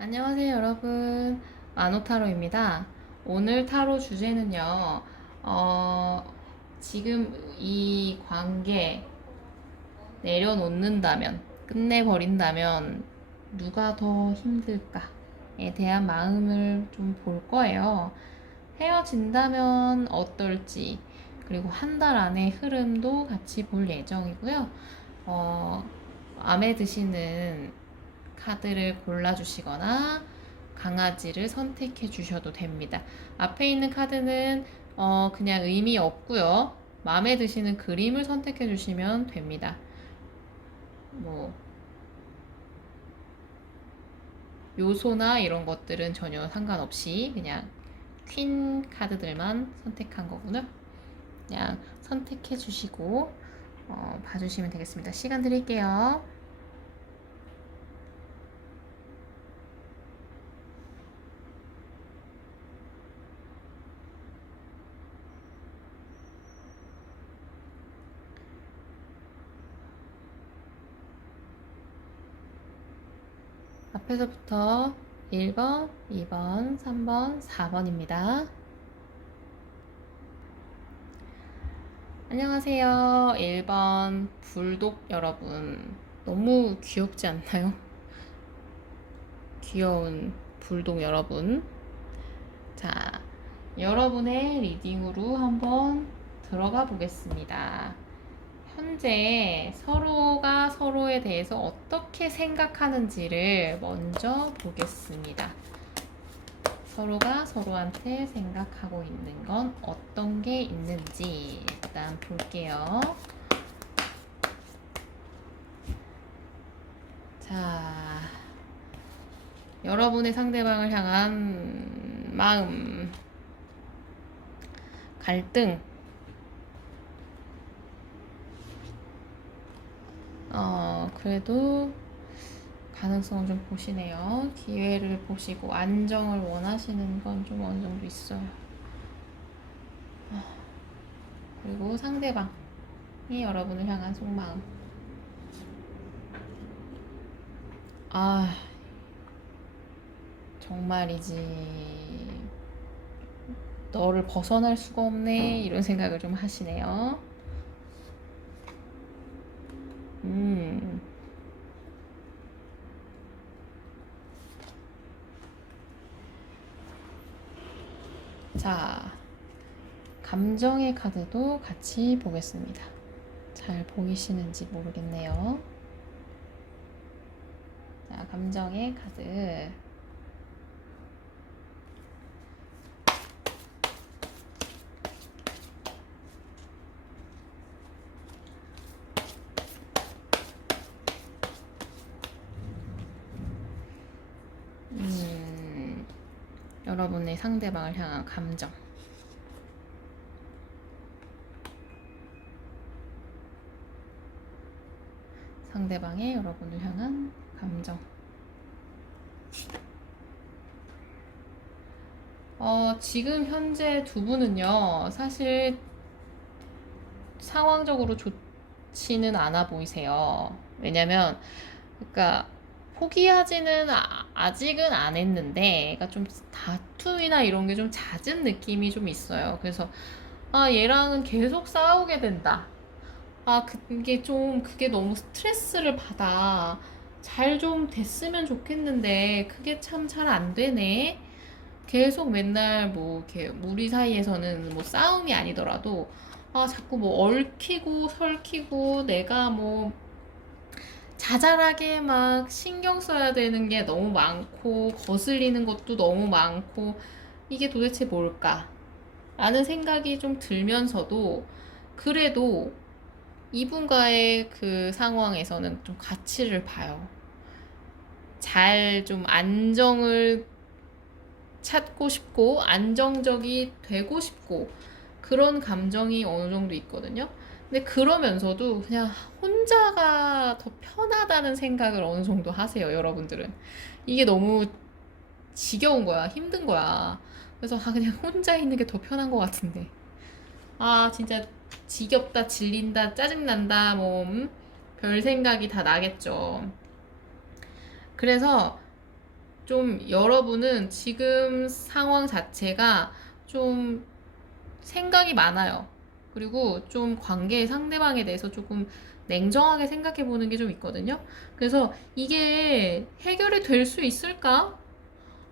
안녕하세요, 여러분. 마노타로입니다. 오늘 타로 주제는요, 지금 이 관계 내려놓는다면, 끝내버린다면, 누가 더 힘들까에 대한 마음을 좀 볼 거예요. 헤어진다면 어떨지, 그리고 한 달 안의 흐름도 같이 볼 예정이고요. 마음에 드시는 카드를 골라주시거나 강아지를 선택해 주셔도 됩니다. 앞에 있는 카드는 그냥 의미 없고요. 마음에 드시는 그림을 선택해 주시면 됩니다. 뭐 요소나 이런 것들은 전혀 상관없이 그냥 퀸 카드들만 선택한 거고요. 그냥 선택해 주시고 봐주시면 되겠습니다. 시간 드릴게요. 앞에서부터 1번, 2번, 3번, 4번입니다. 안녕하세요. 1번 불독 여러분. 너무 귀엽지 않나요? 귀여운 불독 여러분. 자, 여러분의 리딩으로 한번 들어가 보겠습니다. 현재 서로가 서로에 대해서 어떻게 생각하는지를 먼저 보겠습니다. 서로가 서로한테 생각하고 있는 건 어떤 게 있는지 일단 볼게요. 자, 여러분의 상대방을 향한 마음, 갈등, 그래도 가능성을 좀 보시네요. 기회를 보시고 안정을 원하시는 건 좀 어느 정도 있어요. 그리고 상대방이 여러분을 향한 속마음. 아, 정말이지. 너를 벗어날 수가 없네. 이런 생각을 좀 하시네요. 자, 감정의 카드도 같이 보겠습니다. 잘 보이시는지 모르겠네요. 자, 감정의 카드. 여러분의 상대방을 향한 감정. 상대방의 여러분을 향한 감정. 지금 현재 두 분은요, 사실 상황적으로 좋지는 않아 보이세요. 왜냐면, 그러니까 포기하지는 아직은 안 했는데, 그러니까 좀 다툼이나 이런 게 좀 잦은 느낌이 좀 있어요. 그래서 얘랑은 계속 싸우게 된다. 그게 너무 스트레스를 받아. 잘 좀 됐으면 좋겠는데, 그게 참 잘 안 되네. 계속 맨날 뭐, 이렇게, 우리 사이에서는 뭐 싸움이 아니더라도, 자꾸 뭐 얽히고 설키고, 내가 뭐, 자잘하게 막 신경 써야 되는 게 너무 많고, 거슬리는 것도 너무 많고, 이게 도대체 뭘까? 라는 생각이 좀 들면서도, 그래도 이분과의 그 상황에서는 좀 가치를 봐요. 잘 좀 안정을 찾고 싶고, 안정적이 되고 싶고, 그런 감정이 어느 정도 있거든요. 근데 그러면서도 그냥 혼자가 더 편하다는 생각을 어느 정도 하세요, 여러분들은. 이게 너무 지겨운 거야, 힘든 거야. 그래서 그냥 혼자 있는 게 더 편한 것 같은데. 진짜 지겹다, 질린다, 짜증난다, 별 생각이 다 나겠죠. 그래서 좀 여러분은 지금 상황 자체가 좀 생각이 많아요. 그리고 좀 관계 상대방에 대해서 조금 냉정하게 생각해 보는 게 좀 있거든요. 그래서 이게 해결이 될 수 있을까?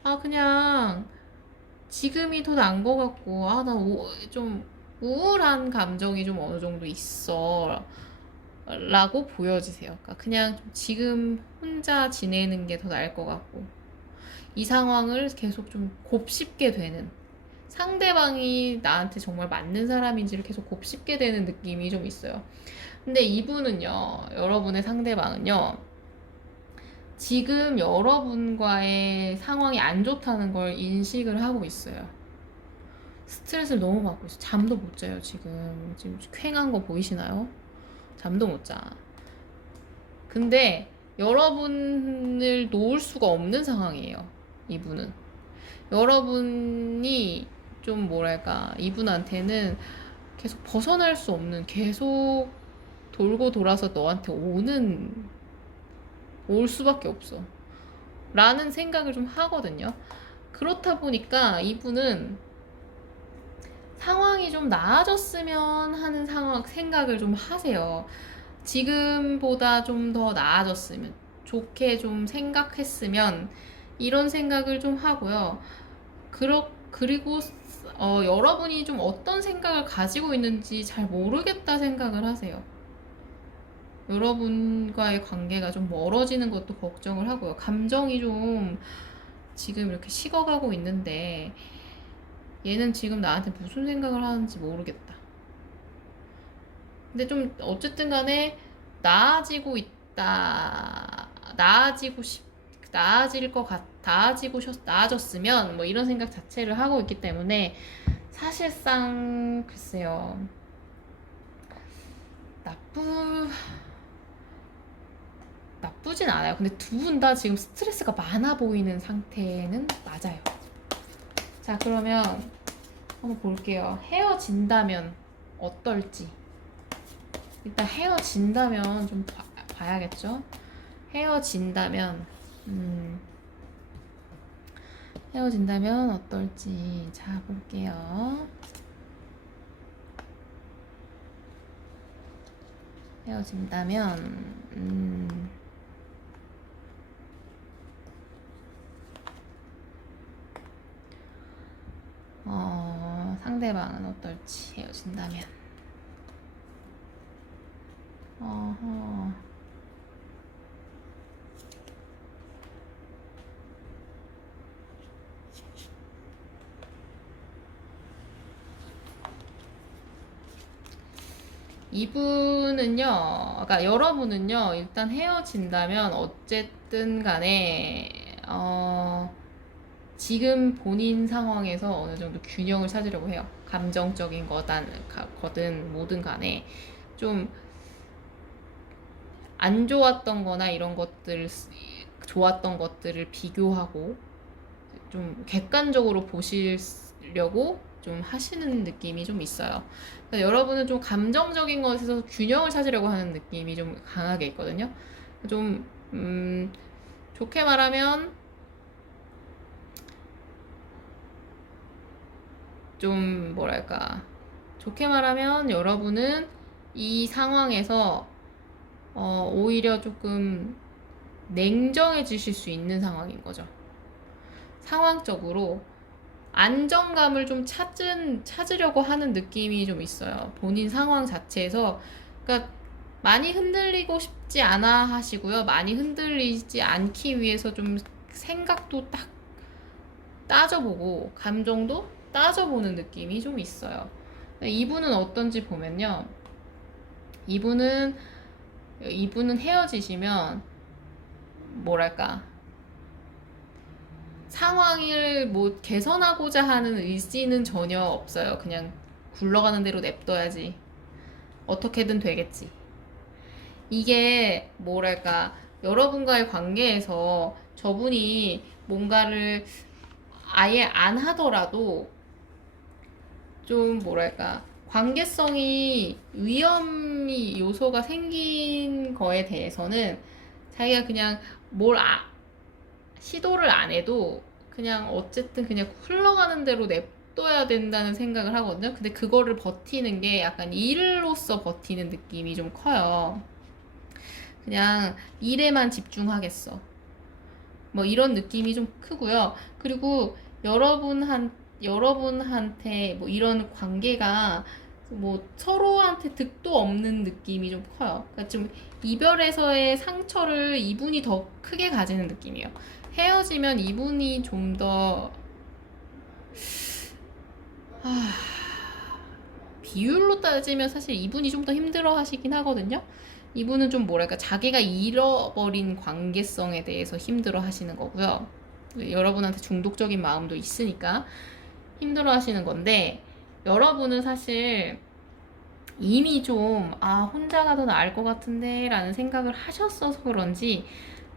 아, 그냥 지금이 더 나은 것 같고, 아, 좀 우울한 감정이 좀 어느 정도 있어. 라고 보여지세요. 그러니까 그냥 지금 혼자 지내는 게 더 나을 것 같고, 이 상황을 계속 좀 곱씹게 되는, 상대방이 나한테 정말 맞는 사람인지를 계속 곱씹게 되는 느낌이 좀 있어요. 근데 이분은요, 여러분의 상대방은요, 지금 여러분과의 상황이 안 좋다는 걸 인식을 하고 있어요. 스트레스를 너무 받고 있어요. 잠도 못 자요, 지금 쾌한 거 보이시나요? 잠도 못 자. 근데 여러분을 놓을 수가 없는 상황이에요, 이분은. 여러분이 좀 뭐랄까, 이분한테는 계속 벗어날 수 없는, 계속 돌고 돌아서 너한테 올 수밖에 없어. 라는 생각을 좀 하거든요. 그렇다 보니까 이분은 상황이 좀 나아졌으면 하는 생각을 좀 하세요. 지금보다 좀 더 나아졌으면, 좋게 좀 생각했으면, 이런 생각을 좀 하고요. 그리고 여러분이 좀 어떤 생각을 가지고 있는지 잘 모르겠다 생각을 하세요. 여러분과의 관계가 좀 멀어지는 것도 걱정을 하고요. 감정이 좀 지금 이렇게 식어가고 있는데 얘는 지금 나한테 무슨 생각을 하는지 모르겠다. 근데 좀 어쨌든 간에 나아지고 있다. 나아졌으면 뭐 이런 생각 자체를 하고 있기 때문에 사실상 글쎄요. 나쁘진 않아요. 근데 두 분 다 지금 스트레스가 많아 보이는 상태는 맞아요. 자, 그러면 한번 볼게요. 헤어진다면 어떨지. 일단 헤어진다면 좀 봐야겠죠? 헤어진다면 헤어진다면 어떨지. 자, 볼게요. 헤어진다면 상대방은 어떨지. 헤어진다면 어허. 이분은요, 그러니까 여러분은요, 일단 헤어진다면 어쨌든 간에 지금 본인 상황에서 어느 정도 균형을 찾으려고 해요. 감정적인 거든 뭐든 간에 좀 안 좋았던 거나 이런 것들, 좋았던 것들을 비교하고 좀 객관적으로 보시려고 좀 하시는 느낌이 좀 있어요. 그러니까 여러분은 좀 감정적인 것에서 균형을 찾으려고 하는 느낌이 좀 강하게 있거든요. 좀 좋게 말하면 좀 뭐랄까, 좋게 말하면 여러분은 이 상황에서 오히려 조금 냉정해지실 수 있는 상황인 거죠. 상황적으로 안정감을 좀 찾으려고 하는 느낌이 좀 있어요. 본인 상황 자체에서. 그러니까 많이 흔들리고 싶지 않아 하시고요. 많이 흔들리지 않기 위해서 좀 생각도 딱 따져보고 감정도 따져보는 느낌이 좀 있어요. 이분은 어떤지 보면요. 이분은 헤어지시면 뭐랄까, 상황을 뭐 개선하고자 하는 의지는 전혀 없어요. 그냥 굴러가는 대로 냅둬야지. 어떻게든 되겠지. 이게 뭐랄까, 여러분과의 관계에서 저분이 뭔가를 아예 안 하더라도 좀 뭐랄까, 관계성이 위험이 요소가 생긴 거에 대해서는 자기가 그냥 시도를 안 해도 그냥 어쨌든 그냥 흘러가는 대로 냅둬야 된다는 생각을 하거든요. 근데 그거를 버티는 게 약간 일로서 버티는 느낌이 좀 커요. 그냥 일에만 집중하겠어. 뭐 이런 느낌이 좀 크고요. 그리고 여러분한테 뭐 이런 관계가 뭐 서로한테 득도 없는 느낌이 좀 커요. 그러니까 좀 이별에서의 상처를 이분이 더 크게 가지는 느낌이에요. 헤어지면 이분이 좀 더, 비율로 따지면 사실 이분이 좀 더 힘들어 하시긴 하거든요. 이분은 좀 뭐랄까, 자기가 잃어버린 관계성에 대해서 힘들어 하시는 거고요. 여러분한테 중독적인 마음도 있으니까 힘들어 하시는 건데, 여러분은 사실 이미 좀, 혼자가 더 나을 것 같은데 라는 생각을 하셨어서 그런지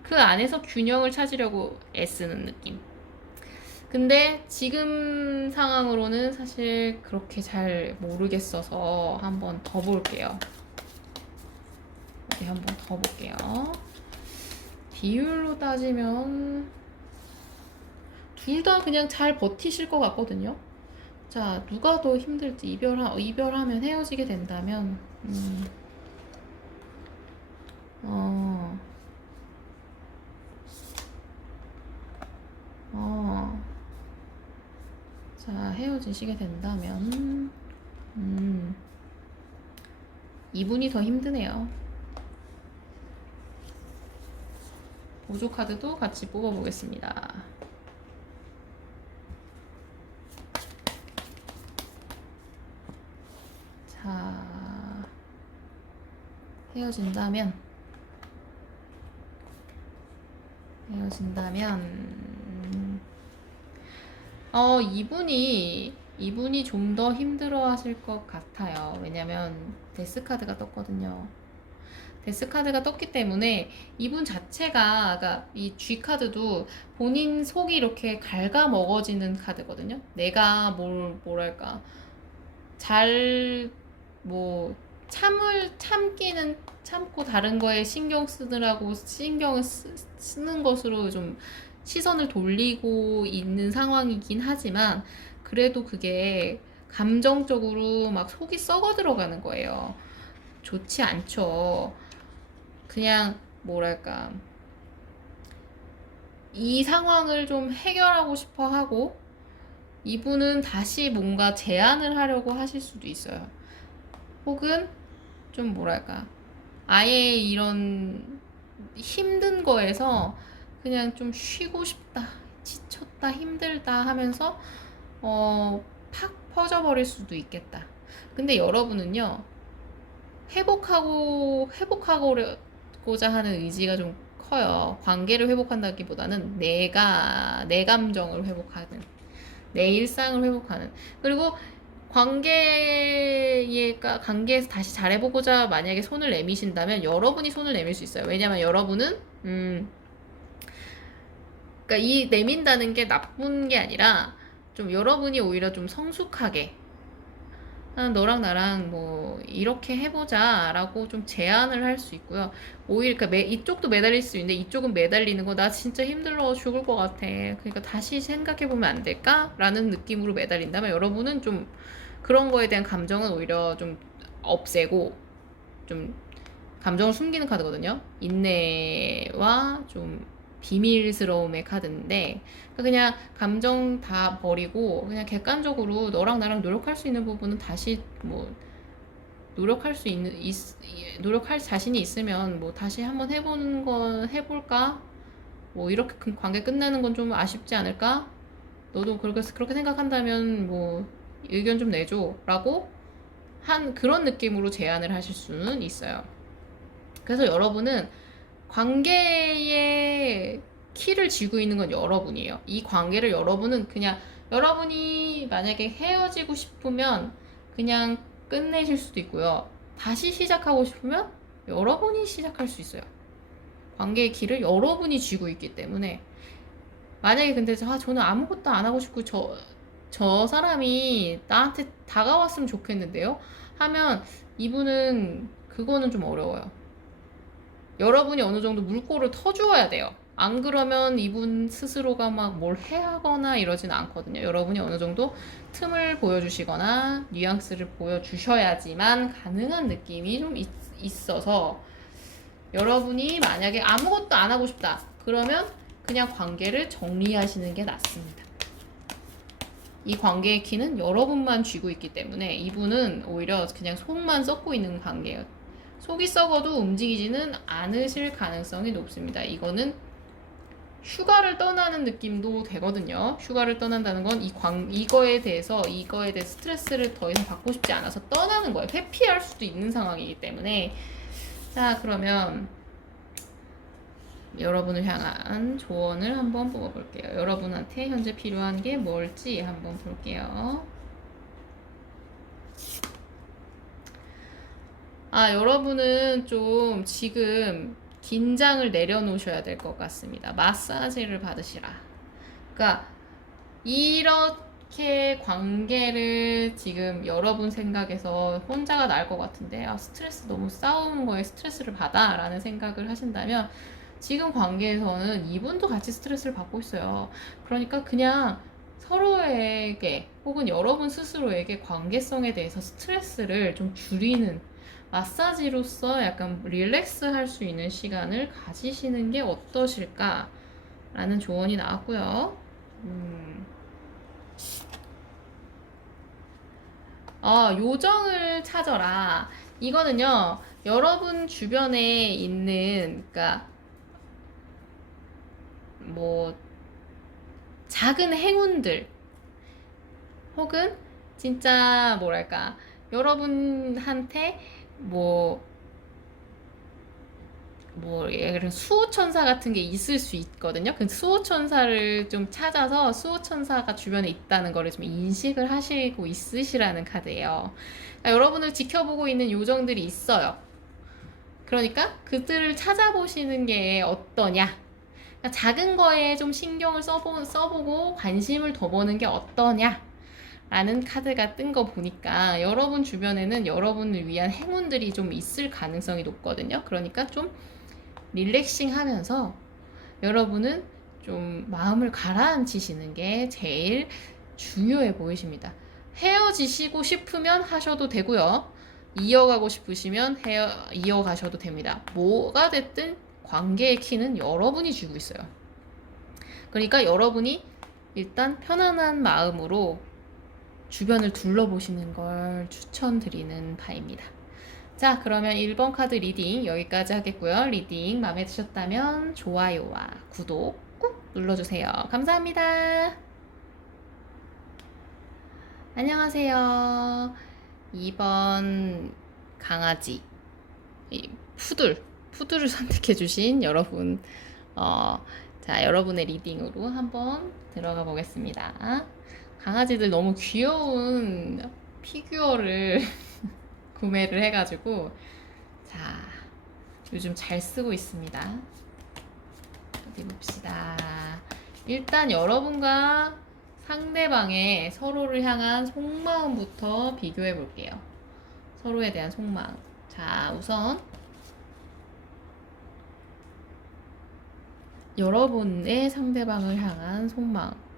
그 안에서 균형을 찾으려고 애쓰는 느낌. 근데 지금 상황으로는 사실 그렇게 잘 모르겠어서 한번 더 볼게요. 어디 한번 더 볼게요. 비율로 따지면 둘 다 그냥 잘 버티실 것 같거든요. 자, 누가 더 힘들지? 이별하면 헤어지게 된다면, 어, 어, 자, 헤어지시게 된다면, 이분이 더 힘드네요. 보조 카드도 같이 뽑아보겠습니다. 자, 헤어진다면, 이분이 좀 더 힘들어 하실 것 같아요. 왜냐면 데스카드가 떴거든요. 데스카드가 떴기 때문에 이분 자체가, 그러니까 이 G카드도 본인 속이 이렇게 갉아먹어지는 카드거든요. 내가 뭐랄까, 잘, 뭐, 참기는 참고 다른 거에 신경을 쓰는 것으로 좀 시선을 돌리고 있는 상황이긴 하지만, 그래도 그게 감정적으로 막 속이 썩어 들어가는 거예요. 좋지 않죠. 그냥, 뭐랄까, 이 상황을 좀 해결하고 싶어 하고, 이분은 다시 뭔가 제안을 하려고 하실 수도 있어요. 혹은 좀 뭐랄까, 아예 이런 힘든 거에서 그냥 좀 쉬고 싶다, 지쳤다, 힘들다 하면서 팍 퍼져버릴 수도 있겠다. 근데 여러분은요, 회복하고자 하는 의지가 좀 커요. 관계를 회복한다기보다는 내 감정을 회복하는, 내 일상을 회복하는. 그리고 관계에서 다시 잘해보고자 만약에 손을 내미신다면 여러분이 손을 내밀 수 있어요. 왜냐면 여러분은, 그러니까 이 내민다는 게 나쁜 게 아니라 좀 여러분이 오히려 좀 성숙하게, 너랑 나랑 뭐 이렇게 해보자 라고 좀 제안을 할 수 있고요. 오히려 그러니까 이쪽도 매달릴 수 있는데 이쪽은 매달리는 거 나 진짜 힘들어 죽을 것 같아. 그러니까 다시 생각해보면 안 될까? 라는 느낌으로 매달린다면 여러분은 좀 그런 거에 대한 감정은 오히려 좀 없애고, 좀 감정을 숨기는 카드거든요. 인내와 좀 비밀스러움의 카드인데, 그냥 감정 다 버리고 그냥 객관적으로 너랑 나랑 노력할 수 있는 부분은 다시 뭐 노력할 자신이 있으면 뭐 다시 한번 해보는 건 해볼까? 뭐 이렇게 관계 끝내는 건 좀 아쉽지 않을까? 너도 그렇게 생각한다면 뭐 의견 좀 내줘 라고 한 그런 느낌으로 제안을 하실 수는 있어요. 그래서 여러분은 관계의 키를 쥐고 있는 건 여러분이에요. 이 관계를 여러분이 만약에 헤어지고 싶으면 그냥 끝내실 수도 있고요. 다시 시작하고 싶으면 여러분이 시작할 수 있어요. 관계의 키를 여러분이 쥐고 있기 때문에, 만약에 근데 저는 아무것도 안 하고 싶고 저 사람이 나한테 다가왔으면 좋겠는데요? 하면 이분은 그거는 좀 어려워요. 여러분이 어느 정도 물꼬를 터주어야 돼요. 안 그러면 이분 스스로가 막 뭘 해하거나 이러진 않거든요. 여러분이 어느 정도 틈을 보여주시거나 뉘앙스를 보여주셔야지만 가능한 느낌이 좀 있어서 여러분이 만약에 아무것도 안 하고 싶다. 그러면 그냥 관계를 정리하시는 게 낫습니다. 이 관계의 키는 여러분만 쥐고 있기 때문에 이분은 오히려 그냥 속만 썩고 있는 관계예요. 속이 썩어도 움직이지는 않으실 가능성이 높습니다. 이거는 휴가를 떠나는 느낌도 되거든요. 휴가를 떠난다는 건 이거에 대해서 스트레스를 더 이상 받고 싶지 않아서 떠나는 거예요. 회피할 수도 있는 상황이기 때문에. 자, 그러면 여러분을 향한 조언을 한번 뽑아볼게요. 여러분한테 현재 필요한 게 뭘지 한번 볼게요. 여러분은 좀 지금 긴장을 내려놓으셔야 될 것 같습니다. 마사지를 받으시라. 그러니까 이렇게 관계를 지금 여러분 생각에서 혼자가 나을 것 같은데 스트레스 너무 싸우는 거에 스트레스를 받아 라는 생각을 하신다면 지금 관계에서는 이분도 같이 스트레스를 받고 있어요. 그러니까 그냥 서로에게 혹은 여러분 스스로에게 관계성에 대해서 스트레스를 좀 줄이는 마사지로서 약간 릴렉스 할 수 있는 시간을 가지시는 게 어떠실까 라는 조언이 나왔고요. 요정을 찾아라. 이거는요, 여러분 주변에 있는, 그러니까 뭐 작은 행운들 혹은 진짜 뭐랄까 여러분한테 예를 들어 수호천사 같은 게 있을 수 있거든요. 그 수호천사를 좀 찾아서 수호천사가 주변에 있다는 거를 좀 인식을 하시고 있으시라는 카드예요. 그러니까 여러분을 지켜보고 있는 요정들이 있어요. 그러니까 그들을 찾아보시는 게 어떠냐. 그러니까 작은 거에 좀 신경을 써보고 관심을 더 보는 게 어떠냐 라는 카드가 뜬 거 보니까 여러분 주변에는 여러분을 위한 행운들이 좀 있을 가능성이 높거든요. 그러니까 좀 릴렉싱 하면서 여러분은 좀 마음을 가라앉히시는 게 제일 중요해 보이십니다. 헤어지시고 싶으면 하셔도 되고요. 이어가고 싶으시면 이어가셔도 됩니다. 뭐가 됐든 관계의 키는 여러분이 쥐고 있어요. 그러니까 여러분이 일단 편안한 마음으로 주변을 둘러보시는 걸 추천드리는 바입니다. 자, 그러면 1번 카드 리딩 여기까지 하겠고요. 리딩 마음에 드셨다면 좋아요와 구독 꾹 눌러주세요. 감사합니다. 안녕하세요. 2번 강아지 푸들을 선택해주신 여러분, 자, 여러분의 리딩으로 한번 들어가 보겠습니다. 강아지들 너무 귀여운 피규어를 구매를 해가지고 자, 요즘 잘 쓰고 있습니다. 어디 봅시다. 일단 여러분과 상대방의 서로를 향한 속마음부터 비교해 볼게요. 서로에 대한 속마음. 자, 우선 여러분의 상대방을 향한 속마음.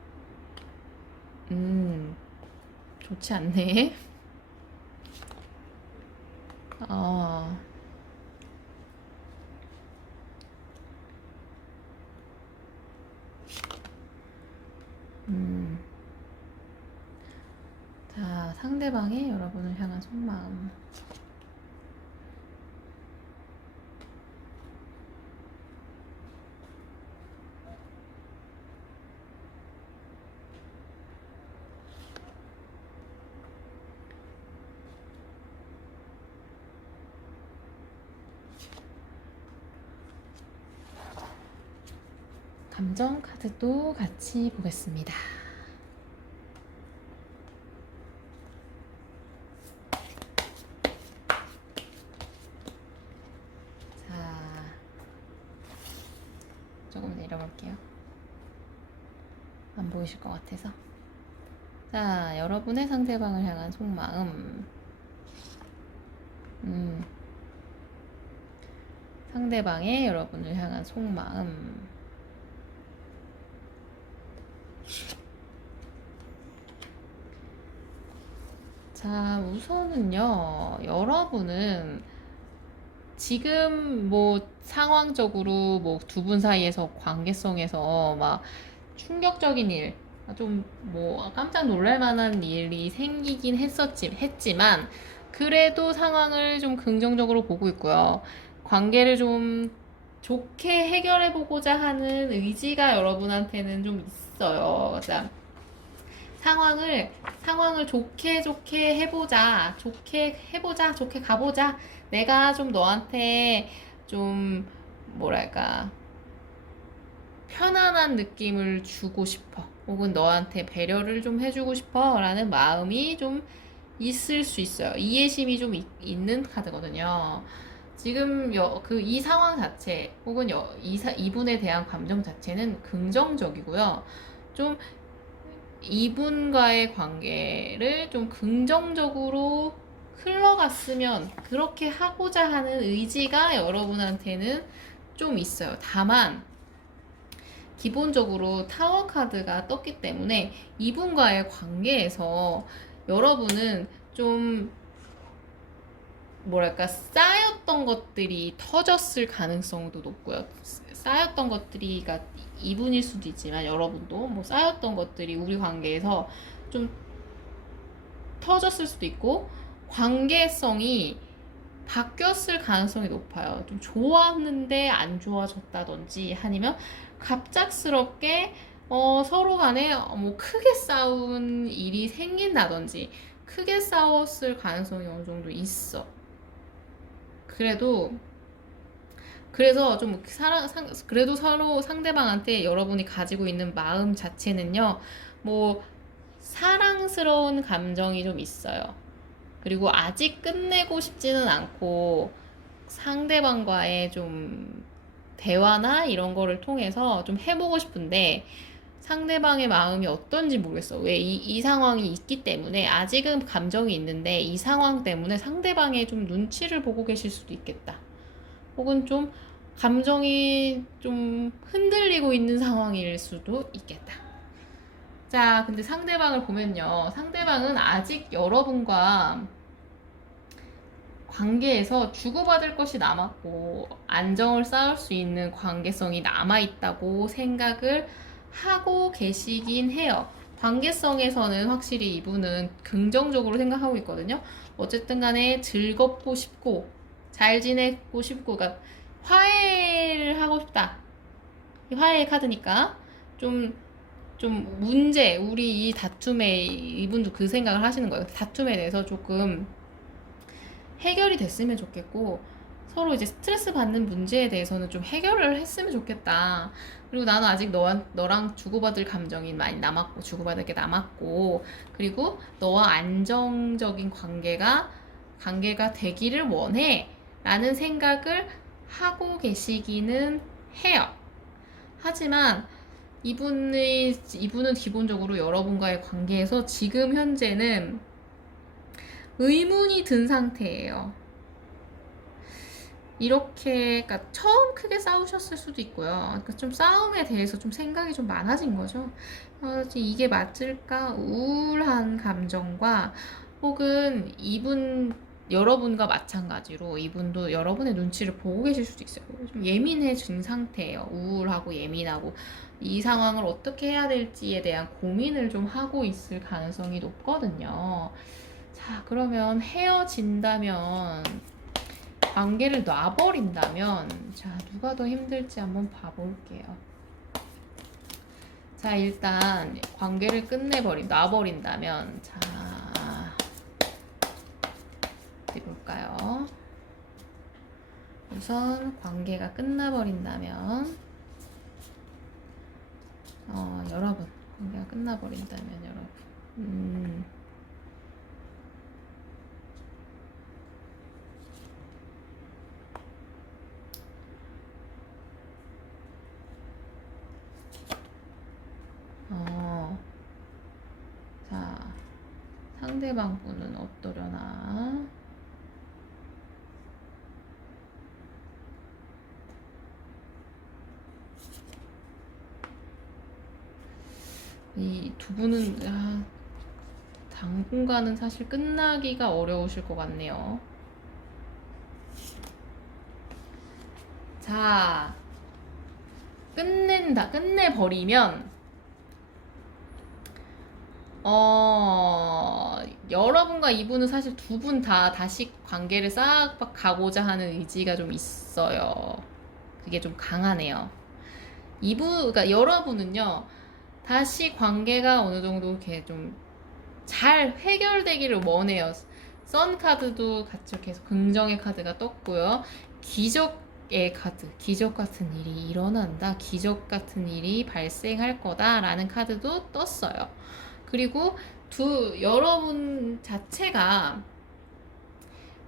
좋지 않네. 자, 상대방의 여러분을 향한 속마음. 감정 카드도 같이 보겠습니다. 자, 조금 내려볼게요. 안 보이실 것 같아서. 자, 여러분의 상대방을 향한 속마음. 상대방의 여러분을 향한 속마음. 자, 우선은요, 여러분은 지금 뭐 상황적으로 뭐 두 분 사이에서 관계성에서 막 충격적인 일, 좀 뭐 깜짝 놀랄 만한 일이 생기긴 했지만, 그래도 상황을 좀 긍정적으로 보고 있고요. 관계를 좀 좋게 해결해 보고자 하는 의지가 여러분한테는 좀 있어요. 자, 상황을 좋게 해보자. 좋게 가보자. 내가 좀 너한테 좀, 뭐랄까, 편안한 느낌을 주고 싶어. 혹은 너한테 배려를 좀 해주고 싶어. 라는 마음이 좀 있을 수 있어요. 이해심이 좀 있는 카드거든요. 지금 이 상황 자체, 혹은 이분에 대한 감정 자체는 긍정적이고요. 좀 이분과의 관계를 좀 긍정적으로 흘러갔으면, 그렇게 하고자 하는 의지가 여러분한테는 좀 있어요. 다만 기본적으로 타워 카드가 떴기 때문에 이분과의 관계에서 여러분은 좀, 뭐랄까, 쌓였던 것들이 터졌을 가능성도 높고요. 쌓였던 것들이, 그러니까 이분일 수도 있지만 여러분도 뭐 쌓였던 것들이 우리 관계에서 좀 터졌을 수도 있고, 관계성이 바뀌었을 가능성이 높아요. 좀 좋았는데 안 좋아졌다든지, 아니면 갑작스럽게 서로 간에 뭐 크게 싸운 일이 생긴다든지, 크게 싸웠을 가능성이 어느 정도 있어. 그래서 좀 그래도 서로 상대방한테 여러분이 가지고 있는 마음 자체는요, 뭐 사랑스러운 감정이 좀 있어요. 그리고 아직 끝내고 싶지는 않고, 상대방과의 좀 대화나 이런 거를 통해서 좀 해보고 싶은데, 상대방의 마음이 어떤지 모르겠어. 왜 이 상황이 있기 때문에 아직은 감정이 있는데, 이 상황 때문에 상대방의 좀 눈치를 보고 계실 수도 있겠다. 혹은 좀 감정이 좀 흔들리고 있는 상황일 수도 있겠다. 자, 근데 상대방을 보면요. 상대방은 아직 여러분과 관계에서 주고받을 것이 남았고, 안정을 쌓을 수 있는 관계성이 남아있다고 생각을 하고 계시긴 해요. 관계성에서는 확실히 이분은 긍정적으로 생각하고 있거든요. 어쨌든 간에 즐겁고 싶고, 잘 지내고 싶고, 그러니까 화해를 하고 싶다. 화해의 카드니까 좀 우리 이 다툼에, 이분도 그 생각을 하시는 거예요. 다툼에 대해서 조금 해결이 됐으면 좋겠고, 서로 이제 스트레스 받는 문제에 대해서는 좀 해결을 했으면 좋겠다. 그리고 나는 아직 너랑 주고받을 감정이 많이 남았고, 주고받을 게 남았고, 그리고 너와 안정적인 관계가 되기를 원해. 라는 생각을 하고 계시기는 해요. 하지만 이분은 기본적으로 여러분과의 관계에서 지금 현재는 의문이 든 상태예요. 이렇게, 그러니까 처음 크게 싸우셨을 수도 있고요. 그러니까 좀 싸움에 대해서 좀 생각이 좀 많아진 거죠. 이게 맞을까? 우울한 감정과, 혹은 여러분과 마찬가지로 이분도 여러분의 눈치를 보고 계실 수도 있어요. 좀 예민해진 상태예요. 우울하고 예민하고, 이 상황을 어떻게 해야 될지에 대한 고민을 좀 하고 있을 가능성이 높거든요. 자, 그러면 헤어진다면, 관계를 놔버린다면, 자, 누가 더 힘들지 한번 봐볼게요. 자, 일단 관계를 놔버린다면, 자, 어디 볼까요? 우선 관계가 끝나버린다면, 여러분, 관계가 끝나버린다면, 여러분, 자, 상대방 분은 어떠려나? 이 두 분은 당분간은 사실 끝나기가 어려우실 것 같네요. 자, 끝내버리면, 여러분과 이분은 사실 두 분 다 다시 관계를 쌓아가고자 하는 의지가 좀 있어요. 그게 좀 강하네요. 그러니까 여러분은요, 다시 관계가 어느 정도 이렇게 좀 잘 해결되기를 원해요. 선 카드도 같이 계속 긍정의 카드가 떴고요. 기적의 카드, 기적 같은 일이 일어난다, 기적 같은 일이 발생할 거다라는 카드도 떴어요. 그리고 여러분 자체가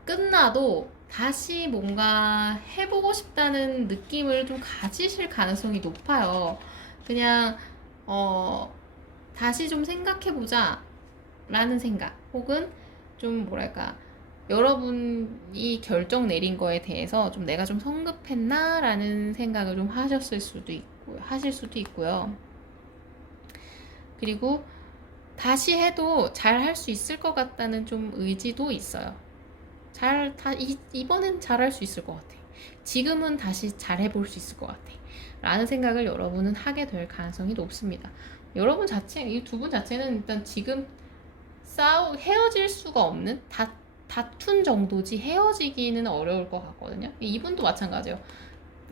끝나도 다시 뭔가 해보고 싶다는 느낌을 좀 가지실 가능성이 높아요. 그냥 다시 좀 생각해보자 라는 생각, 혹은 좀 뭐랄까, 여러분이 결정 내린 거에 대해서 좀 내가 좀 성급했나 라는 생각을 좀 하실 수도 있고요. 그리고 다시 해도 잘 할 수 있을 것 같다는 좀 의지도 있어요. 이번엔 잘 할 수 있을 것 같아. 지금은 다시 잘 해볼 수 있을 것 같아. 라는 생각을 여러분은 하게 될 가능성이 높습니다. 여러분 이 두 분 자체는 일단 지금 헤어질 수가 없는 다툰 정도지 헤어지기는 어려울 것 같거든요. 이분도 마찬가지예요.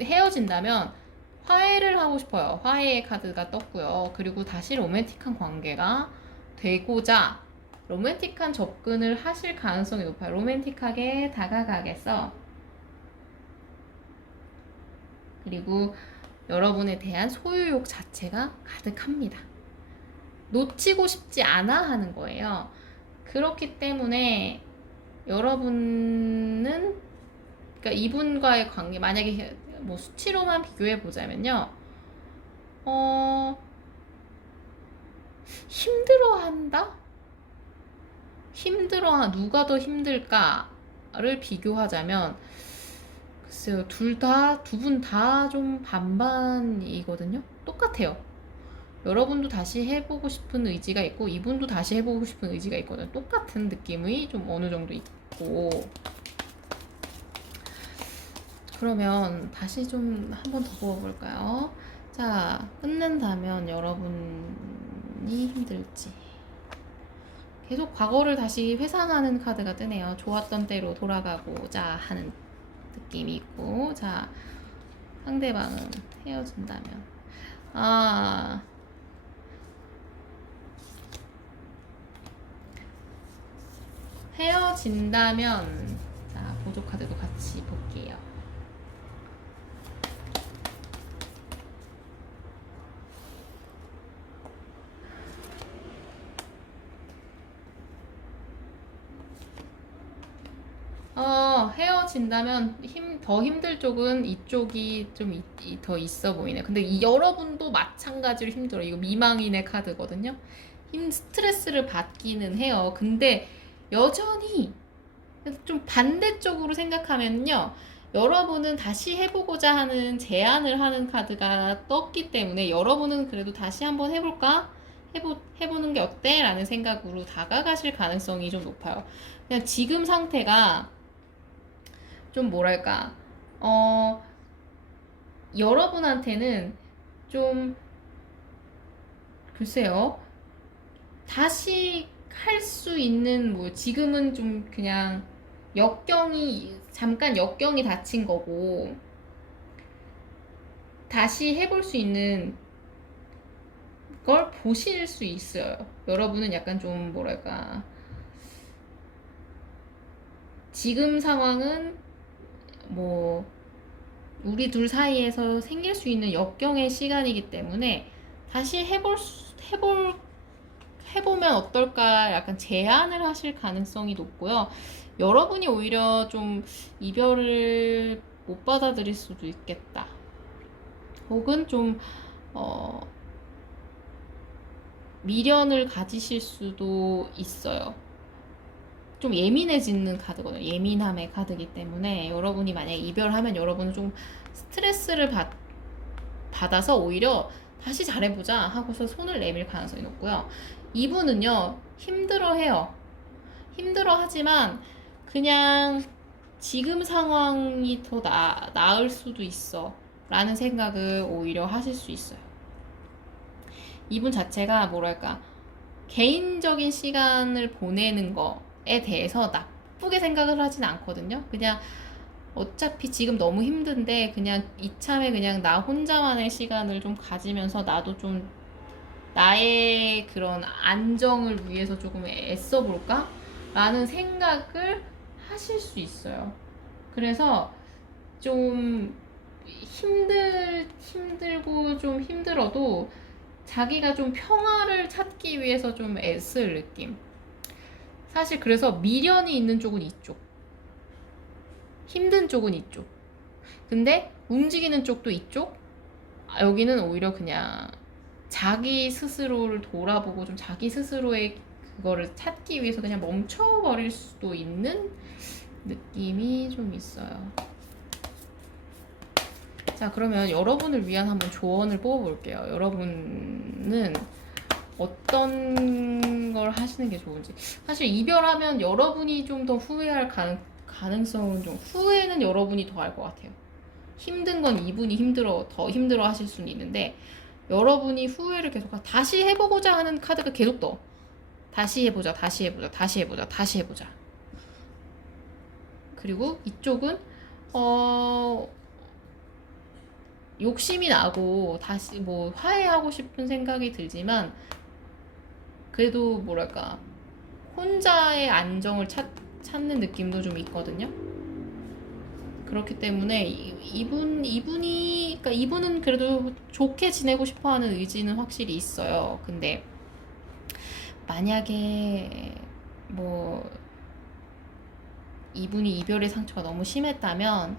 헤어진다면 화해를 하고 싶어요. 화해의 카드가 떴고요. 그리고 다시 로맨틱한 관계가 되고자 로맨틱한 접근을 하실 가능성이 높아요. 로맨틱하게 다가가겠어. 그리고 여러분에 대한 소유욕 자체가 가득합니다. 놓치고 싶지 않아 하는 거예요. 그렇기 때문에 여러분은, 그러니까 이분과의 관계, 만약에 뭐 수치로만 비교해 보자면요, 힘들어한다? 누가 더 힘들까를 비교하자면, 글쎄요, 두 분 다 좀 반반이거든요? 똑같아요. 여러분도 다시 해보고 싶은 의지가 있고, 이분도 다시 해보고 싶은 의지가 있거든요. 똑같은 느낌이 좀 어느 정도 있고. 그러면 다시 좀 한 번 더 보아볼까요? 자, 끝낸다면 여러분이 힘들지. 계속 과거를 다시 회상하는 카드가 뜨네요. 좋았던 때로 돌아가고자 하는 느낌이 있고. 자, 상대방은 헤어진다면, 헤어진다면, 자, 보조 카드도 같이 볼게요. 헤어진다면 더 힘들 쪽은 이쪽이 좀 더 있어 보이네. 근데 여러분도 마찬가지로 힘들어. 이거 미망인의 카드거든요. 스트레스를 받기는 해요. 근데 여전히 좀 반대쪽으로 생각하면요, 여러분은 다시 해보고자 하는 제안을 하는 카드가 떴기 때문에 여러분은 그래도 다시 한번 해볼까? 해보는 게 어때? 라는 생각으로 다가가실 가능성이 좀 높아요. 그냥 지금 상태가 좀 뭐랄까, 여러분한테는 좀, 글쎄요, 다시 할 수 있는, 뭐, 지금은 좀 그냥 잠깐 역경이 닥친 거고, 다시 해볼 수 있는 걸 보실 수 있어요. 여러분은 약간 좀, 뭐랄까, 지금 상황은 뭐 우리 둘 사이에서 생길 수 있는 역경의 시간이기 때문에 다시 해보면 어떨까 약간 제안을 하실 가능성이 높고요. 여러분이 오히려 좀 이별을 못 받아들일 수도 있겠다. 혹은 좀 미련을 가지실 수도 있어요. 좀 예민해지는 카드거든요. 예민함의 카드이기 때문에 여러분이 만약에 이별하면 여러분은 좀 스트레스를 받아서 오히려 다시 잘해보자 하고서 손을 내밀 가능성이 높고요. 이분은요, 힘들어해요. 힘들어하지만 그냥 지금 상황이 더 나을 수도 있어 라는 생각을 오히려 하실 수 있어요. 이분 자체가 뭐랄까, 개인적인 시간을 보내는 거에 대해서 나쁘게 생각을 하진 않거든요. 그냥 어차피 지금 너무 힘든데 그냥 이참에 그냥 나 혼자만의 시간을 좀 가지면서 나도 좀 나의 그런 안정을 위해서 조금 애써 볼까? 라는 생각을 하실 수 있어요. 그래서 좀 힘들고 좀 힘들어도 자기가 좀 평화를 찾기 위해서 좀 애쓸 느낌. 사실 그래서 미련이 있는 쪽은 이쪽, 힘든 쪽은 이쪽. 근데 움직이는 쪽도 이쪽. 여기는 오히려 그냥 자기 스스로를 돌아보고 좀 자기 스스로의 그거를 찾기 위해서 그냥 멈춰버릴 수도 있는 느낌이 좀 있어요. 자, 그러면 여러분을 위한 한번 조언을 뽑아볼게요. 여러분은 어떤 걸 하시는 게 좋은지. 사실 이별하면 여러분이 좀 더 후회할 가능성은 좀, 후회는 여러분이 더 할 것 같아요. 힘든 건 이분이 더 힘들어 하실 수는 있는데, 여러분이 후회를 계속 다시 해보고자 하는 카드가 계속 떠. 다시 해보자. 그리고 이쪽은 욕심이 나고 다시 뭐 화해하고 싶은 생각이 들지만 그래도 뭐랄까, 혼자의 안정을 찾는 느낌도 좀 있거든요. 그렇기 때문에 그러니까 이분은 그래도 좋게 지내고 싶어하는 의지는 확실히 있어요. 근데 만약에 뭐 이분이 이별의 상처가 너무 심했다면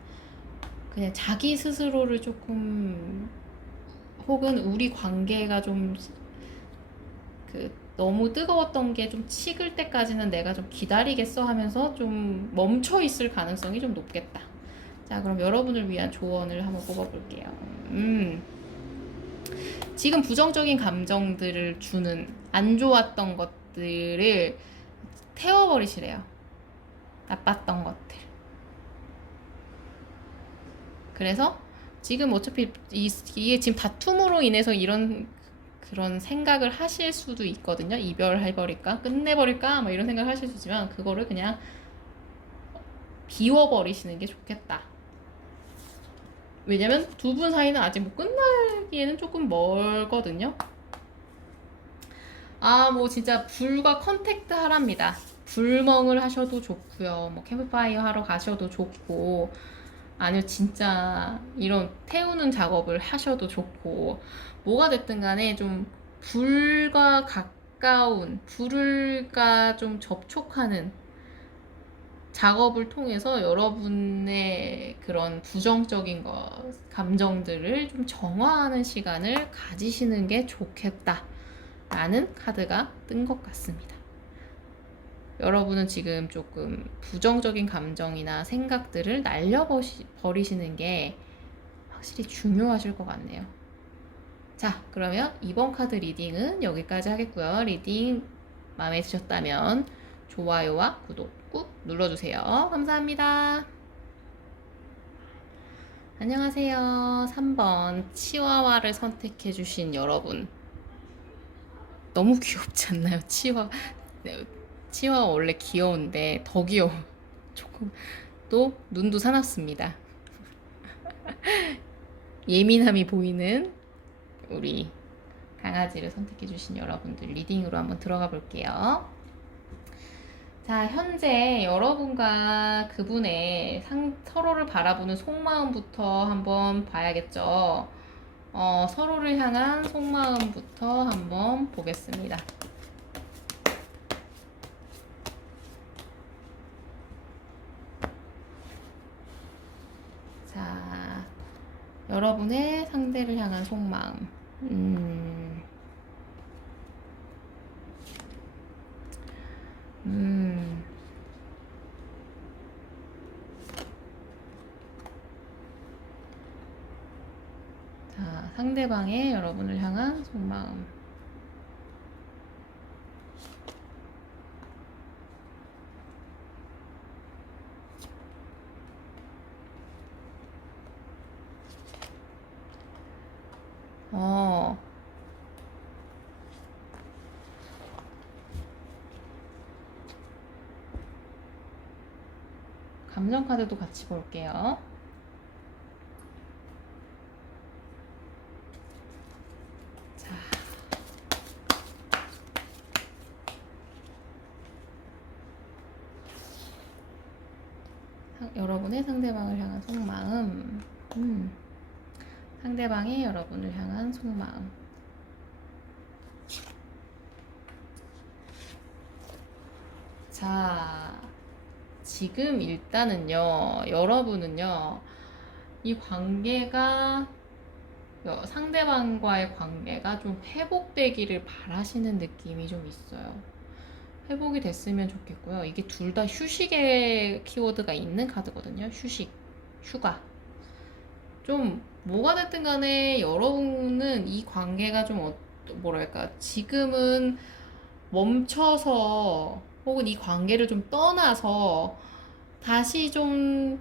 그냥 자기 스스로를 조금, 혹은 우리 관계가 좀 너무 뜨거웠던 게 좀 식을 때까지는 내가 좀 기다리겠어 하면서 좀 멈춰 있을 가능성이 좀 높겠다. 자, 그럼 여러분을 위한 조언을 한번 뽑아볼게요. 지금 부정적인 감정들을 주는, 안 좋았던 것들을 태워버리시래요. 나빴던 것들. 그래서 지금 어차피 이게 지금 다툼으로 인해서 그런 생각을 하실 수도 있거든요. 이별해버릴까? 끝내버릴까? 뭐 이런 생각을 하실 수 있지만 그거를 그냥 비워버리시는 게 좋겠다. 왜냐면 두 분 사이는 아직 뭐 끝나기에는 조금 멀거든요. 뭐 진짜 불과 컨택트 하랍니다. 불멍을 하셔도 좋고요. 뭐 캠프파이어 하러 가셔도 좋고, 아니면 진짜 이런 태우는 작업을 하셔도 좋고, 뭐가 됐든 간에 좀 불과 가까운, 불과 좀 접촉하는 작업을 통해서 여러분의 그런 부정적인 감정들을 좀 정화하는 시간을 가지시는 게 좋겠다 라는 카드가 뜬 것 같습니다. 여러분은 지금 조금 부정적인 감정이나 생각들을 날려버리시는 게 확실히 중요하실 것 같네요. 자, 그러면 이번 카드 리딩은 여기까지 하겠고요. 리딩 마음에 드셨다면 좋아요와 구독 꾹 눌러주세요. 감사합니다. 안녕하세요. 3번 치와와를 선택해주신 여러분. 너무 귀엽지 않나요? 치와와 원래 귀여운데 더 귀여워. 조금 또 눈도 사납습니다. 예민함이 보이는 우리 강아지를 선택해주신 여러분들 리딩으로 한번 들어가 볼게요. 자, 현재 여러분과 그분의 서로를 바라보는 속마음부터 한번 봐야겠죠. 서로를 향한 속마음부터 한번 보겠습니다. 자, 여러분의 상대를 향한 속마음. 자, 상대방의 여러분을 향한 속마음. 어, 감정 카드도 같이 볼게요. 자, 여러분의 상대방을 향한 속마음. 상대방의 여러분을 향한 속마음. 자, 지금 일단은요, 여러분은요, 이 관계가, 상대방과의 관계가 좀 회복되기를 바라시는 느낌이 좀 있어요. 회복이 됐으면 좋겠고요. 이게 둘 다 휴식의 키워드가 있는 카드거든요. 휴식, 휴가. 좀 뭐가 됐든 간에 여러분은 이 관계가 좀 뭐랄까 지금은 멈춰서 혹은 이 관계를 좀 떠나서 다시 좀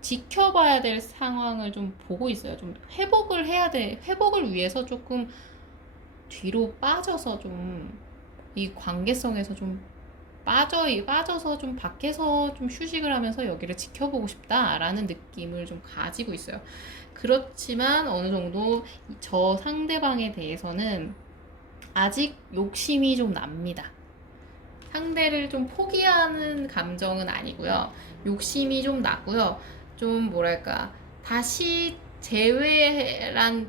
지켜봐야 될 상황을 좀 보고 있어요. 좀 회복을 해야 돼. 회복을 위해서 조금 뒤로 빠져서 좀 이 관계성에서 좀 빠져서 좀 밖에서 좀 휴식을 하면서 여기를 지켜보고 싶다라는 느낌을 좀 가지고 있어요. 그렇지만 어느 정도 저 상대방에 대해서는 아직 욕심이 좀 납니다. 상대를 좀 포기하는 감정은 아니고요. 욕심이 좀 나고요. 좀 뭐랄까 다시 제외하는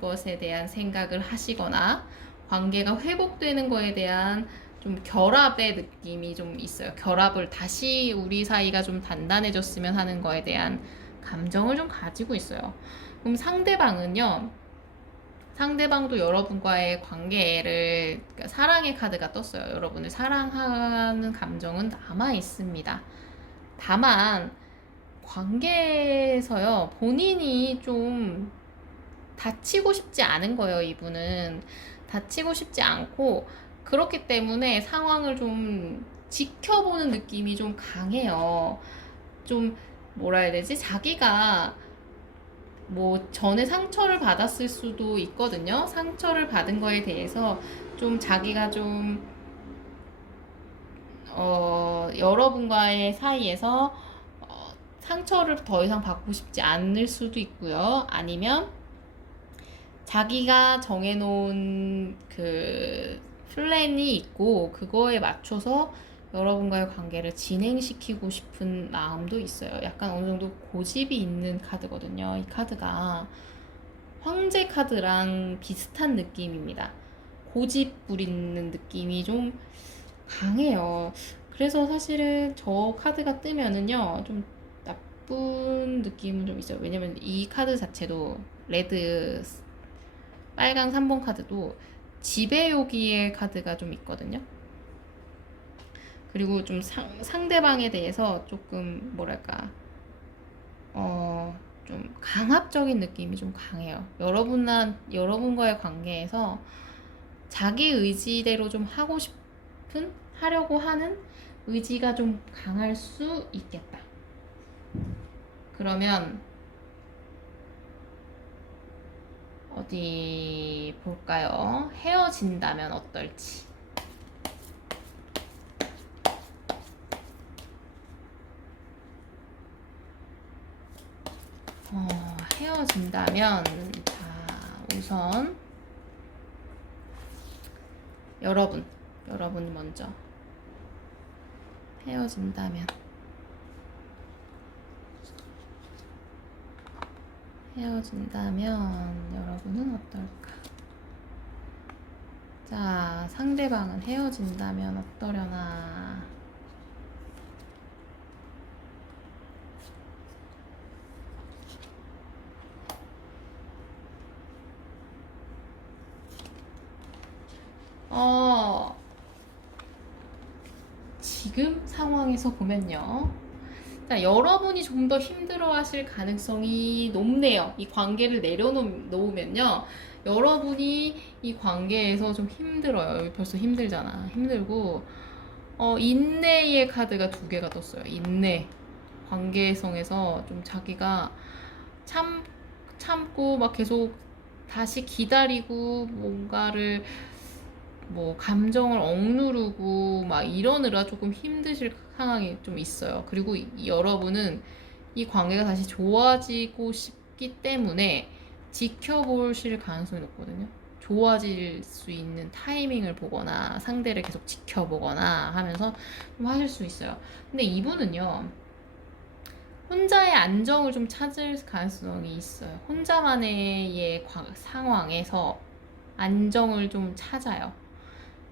것에 대한 생각을 하시거나 관계가 회복되는 거에 대한 좀 결합의 느낌이 좀 있어요. 결합을 다시 우리 사이가 좀 단단해졌으면 하는 거에 대한 감정을 좀 가지고 있어요. 그럼 상대방도 여러분과의 관계를, 그러니까 사랑의 카드가 떴어요. 여러분을 사랑하는 감정은 남아 있습니다. 다만 관계에서요, 본인이 좀 다치고 싶지 않은 거예요. 이분은 다치고 싶지 않고, 그렇기 때문에 상황을 좀 지켜보는 느낌이 좀 강해요. 좀 뭐라 해야 되지? 자기가 뭐 전에 상처를 받았을 수도 있거든요. 상처를 받은 거에 대해서 좀 자기가 좀 여러분과의 사이에서 상처를 더 이상 받고 싶지 않을 수도 있고요. 아니면 자기가 정해놓은 그 플랜이 있고 그거에 맞춰서 여러분과의 관계를 진행시키고 싶은 마음도 있어요. 약간 어느 정도 고집이 있는 카드거든요. 이 카드가 황제 카드랑 비슷한 느낌입니다. 고집 부리는 느낌이 좀 강해요. 그래서 사실은 저 카드가 뜨면은요, 좀 나쁜 느낌은 좀 있어요. 왜냐면 이 카드 자체도 레드, 빨강 3번 카드도 지배요기의 카드가 좀 있거든요. 그리고 좀 상대방에 대해서 조금 뭐랄까 좀 강압적인 느낌이 좀 강해요. 여러분과의 관계에서 자기 의지대로 좀 하려고 하는 의지가 좀 강할 수 있겠다. 그러면 어디 볼까요? 헤어진다면 어떨지. 헤어진다면, 자, 우선 여러분 먼저. 헤어진다면 여러분은 어떨까? 자, 상대방은 헤어진다면 어떠려나? 지금 상황에서 보면요. 그러니까 여러분이 좀 더 힘들어 하실 가능성이 높네요. 이 관계를 내려놓으면요. 여러분이 이 관계에서 좀 힘들어요. 벌써 힘들잖아. 힘들고, 인내의 카드가 두 개가 떴어요. 인내. 관계성에서 좀 자기가 참고 막 계속 다시 기다리고 뭔가를 뭐 감정을 억누르고 막 이러느라 조금 힘드실 상황이 좀 있어요. 그리고 여러분은 이 관계가 다시 좋아지고 싶기 때문에 지켜보실 가능성이 높거든요. 좋아질 수 있는 타이밍을 보거나 상대를 계속 지켜보거나 하면서 좀 하실 수 있어요. 근데 이분은요, 혼자의 안정을 좀 찾을 가능성이 있어요. 혼자만의 상황에서 안정을 좀 찾아요.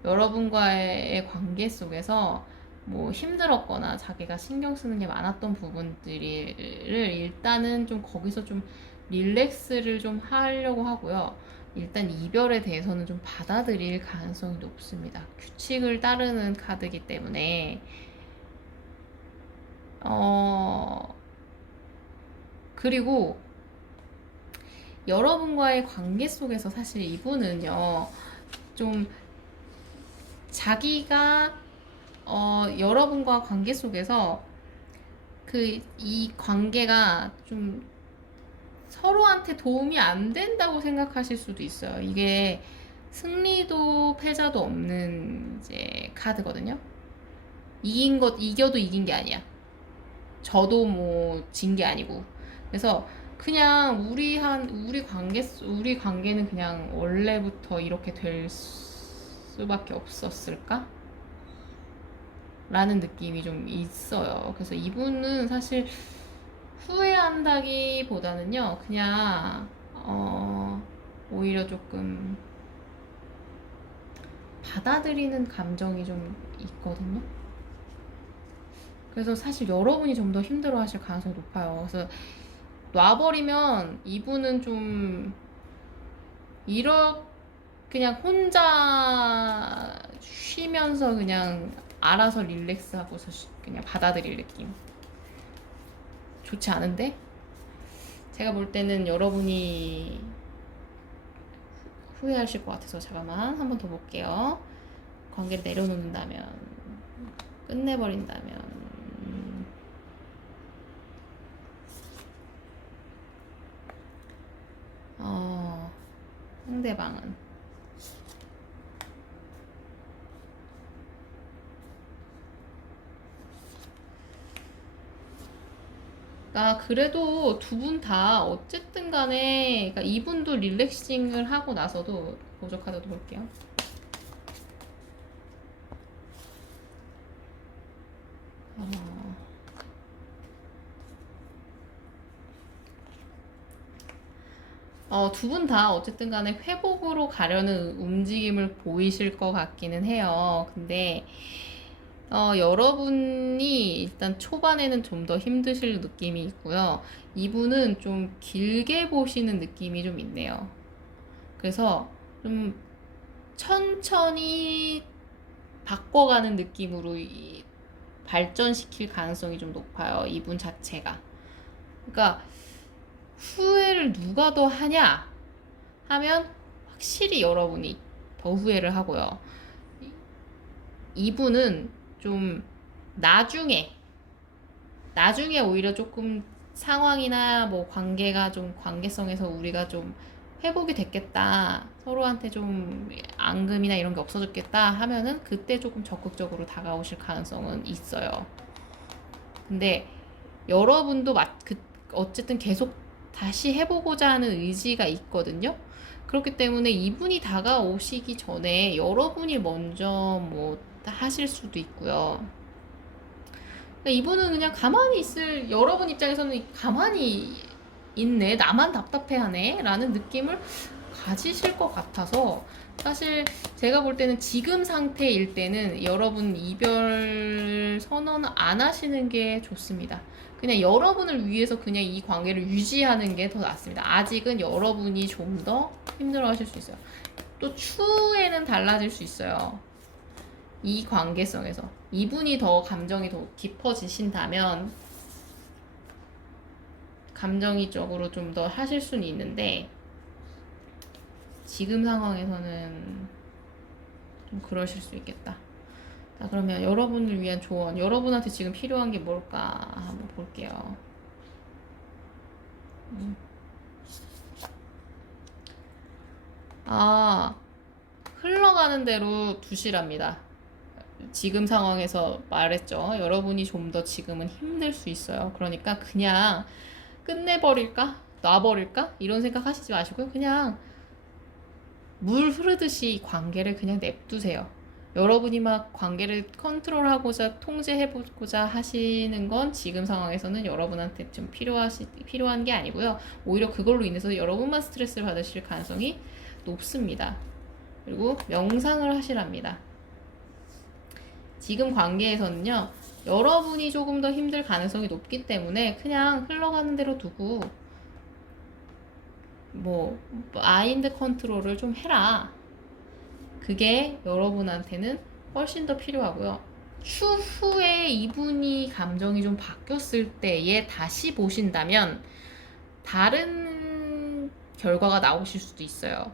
여러분과의 관계 속에서 뭐 힘들었거나 자기가 신경 쓰는 게 많았던 부분들을 일단은 좀 거기서 좀 릴렉스를 좀 하려고 하고요. 일단 이별에 대해서는 좀 받아들일 가능성이 높습니다. 규칙을 따르는 카드이기 때문에 그리고 여러분과의 관계 속에서 사실 이분은요, 좀 자기가 여러분과 관계 속에서 이 관계가 좀 서로한테 도움이 안 된다고 생각하실 수도 있어요. 이게 승리도 패자도 없는 이제 카드거든요. 이겨도 이긴 게 아니야. 저도 뭐 진 게 아니고. 그래서 그냥 우리 관계는 그냥 원래부터 이렇게 될 수밖에 없었을까? 라는 느낌이 좀 있어요. 그래서 이분은 사실 후회한다기보다는요, 그냥 오히려 조금 받아들이는 감정이 좀 있거든요. 그래서 사실 여러분이 좀 더 힘들어 하실 가능성이 높아요. 그래서 놔버리면 이분은 좀 그냥 혼자 쉬면서 그냥 알아서 릴렉스하고서 그냥 받아들일 느낌. 좋지 않은데? 제가 볼 때는 여러분이 후회하실 것 같아서 잠깐만 한 번 더 볼게요. 관계를 내려놓는다면, 끝내버린다면, 상대방은 그래도 두 분 다 어쨌든 간에, 그러니까 이분도 릴렉싱을 하고 나서도 보조 카드도 볼게요. 두 분 다 어쨌든 간에 회복으로 가려는 움직임을 보이실 것 같기는 해요. 근데 여러분이 일단 초반에는 좀 더 힘드실 느낌이 있고요. 이분은 좀 길게 보시는 느낌이 좀 있네요. 그래서 좀 천천히 바꿔가는 느낌으로 발전시킬 가능성이 좀 높아요. 이분 자체가. 그러니까 후회를 누가 더 하냐 하면 확실히 여러분이 더 후회를 하고요. 이분은 좀 나중에 오히려 조금 상황이나 뭐 관계성에서 우리가 좀 회복이 됐겠다, 서로한테 좀 앙금이나 이런 게 없어졌겠다 하면은 그때 조금 적극적으로 다가오실 가능성은 있어요. 근데 여러분도 어쨌든 계속 다시 해보고자 하는 의지가 있거든요. 그렇기 때문에 이분이 다가오시기 전에 여러분이 먼저 뭐 하실 수도 있고요. 그러니까 이분은 그냥 여러분 입장에서는 가만히 있네, 나만 답답해하네 라는 느낌을 가지실 것 같아서, 사실 제가 볼 때는 지금 상태일 때는 여러분 이별 선언 안 하시는 게 좋습니다. 그냥 여러분을 위해서 그냥 이 관계를 유지하는 게 더 낫습니다. 아직은 여러분이 좀 더 힘들어 하실 수 있어요. 또 추후에는 달라질 수 있어요. 이 관계성에서 이분이 더 감정이 더 깊어지신다면 감정이적으로 좀 더 하실 수는 있는데 지금 상황에서는 좀 그러실 수 있겠다. 자, 그러면 여러분을 위한 조언, 여러분한테 지금 필요한 게 뭘까 한번 볼게요. 아, 흘러가는 대로 두시랍니다. 지금 상황에서 말했죠. 여러분이 좀 더 지금은 힘들 수 있어요. 그러니까 그냥 끝내버릴까? 놔버릴까? 이런 생각 하시지 마시고요. 그냥 물 흐르듯이 관계를 그냥 냅두세요. 여러분이 막 관계를 컨트롤하고자 통제해보고자 하시는 건 지금 상황에서는 여러분한테 좀 필요한 게 아니고요. 오히려 그걸로 인해서 여러분만 스트레스를 받으실 가능성이 높습니다. 그리고 명상을 하시랍니다. 지금 관계에서는요, 여러분이 조금 더 힘들 가능성이 높기 때문에 그냥 흘러가는 대로 두고 마인드 컨트롤을 좀 해라. 그게 여러분한테는 훨씬 더 필요하고요. 추후에 이분이 감정이 좀 바뀌었을 때에 다시 보신다면 다른 결과가 나오실 수도 있어요.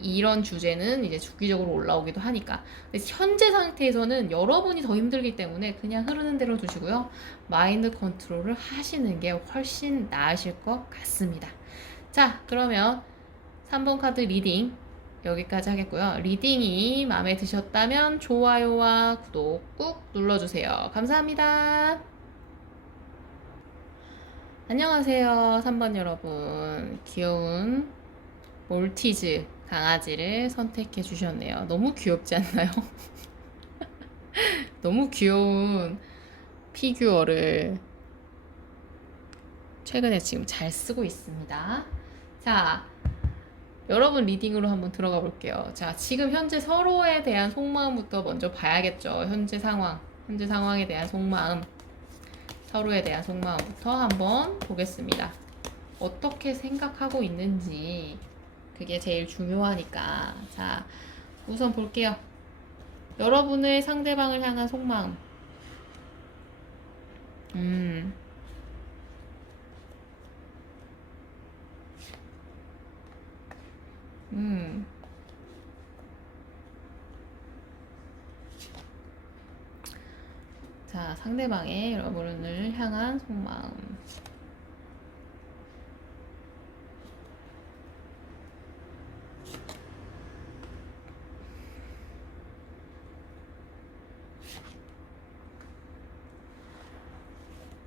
이런 주제는 이제 주기적으로 올라오기도 하니까. 근데 현재 상태에서는 여러분이 더 힘들기 때문에 그냥 흐르는 대로 두시고요. 마인드 컨트롤을 하시는 게 훨씬 나으실 것 같습니다. 자, 그러면 3번 카드 리딩 여기까지 하겠고요. 리딩이 마음에 드셨다면 좋아요와 구독 꾹 눌러주세요. 감사합니다. 안녕하세요. 3번 여러분. 귀여운 몰티즈 강아지를 선택해 주셨네요. 너무 귀엽지 않나요? 너무 귀여운 피규어를 최근에 지금 잘 쓰고 있습니다. 자, 여러분 리딩으로 한번 들어가 볼게요. 자, 지금 현재 서로에 대한 속마음부터 먼저 봐야겠죠. 현재 상황에 대한 속마음, 서로에 대한 속마음부터 한번 보겠습니다. 어떻게 생각하고 있는지 그게 제일 중요하니까. 자, 우선 볼게요. 여러분의 상대방을 향한 속마음. 자, 상대방의 여러분을 향한 속마음.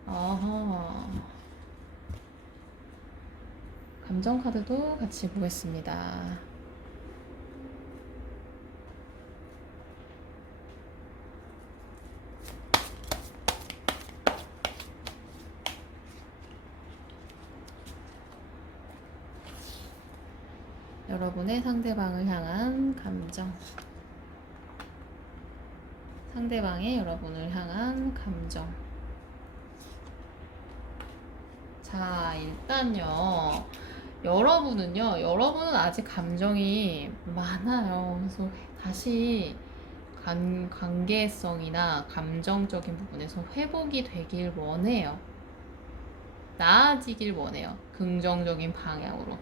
어허. 감정 카드도 같이 보겠습니다. 여러분의 상대방을 향한 감정. 상대방의 여러분을 향한 감정. 자, 일단요. 여러분은 아직 감정이 많아요. 그래서 다시 관계성이나 감정적인 부분에서 회복이 되길 원해요. 나아지길 원해요. 긍정적인 방향으로.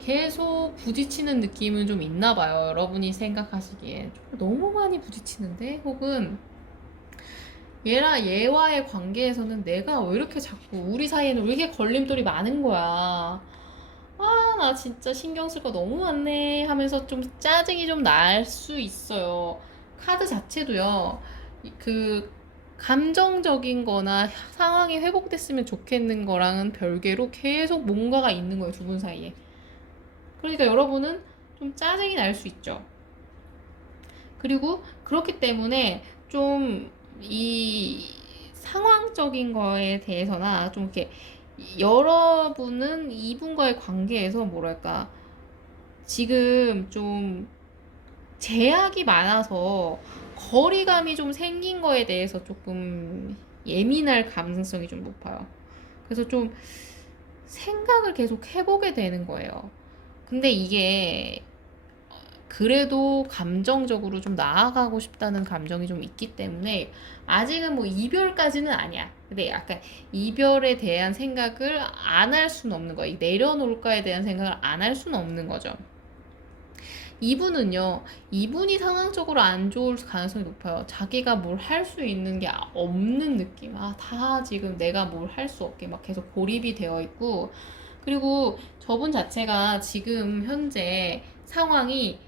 계속 부딪히는 느낌은 좀 있나 봐요. 여러분이 생각하시기엔. 너무 많이 부딪히는데? 혹은 얘와의 관계에서는 내가 왜 이렇게 자꾸 우리 사이에는 왜 이렇게 걸림돌이 많은 거야. 아, 나 진짜 신경 쓸 거 너무 많네 하면서 좀 짜증이 좀 날 수 있어요. 카드 자체도요. 그 감정적인 거나 상황이 회복됐으면 좋겠는 거랑은 별개로 계속 뭔가가 있는 거예요, 두 분 사이에. 그러니까 여러분은 좀 짜증이 날 수 있죠. 그리고 그렇기 때문에 좀 이 상황적인 거에 대해서나 좀 이렇게 여러분은 이분과의 관계에서 뭐랄까 지금 좀 제약이 많아서 거리감이 좀 생긴 거에 대해서 조금 예민할 가능성이 좀 높아요. 그래서 좀 생각을 계속 해보게 되는 거예요. 근데 이게 그래도 감정적으로 좀 나아가고 싶다는 감정이 좀 있기 때문에 아직은 뭐 이별까지는 아니야. 근데 약간 이별에 대한 생각을 안 할 수는 없는 거야. 내려놓을까에 대한 생각을 안 할 수는 없는 거죠. 이분은요, 이분이 상황적으로 안 좋을 가능성이 높아요. 자기가 뭘 할 수 있는 게 없는 느낌. 아, 다 지금 내가 뭘 할 수 없게 막 계속 고립이 되어 있고, 그리고 저분 자체가 지금 현재 상황이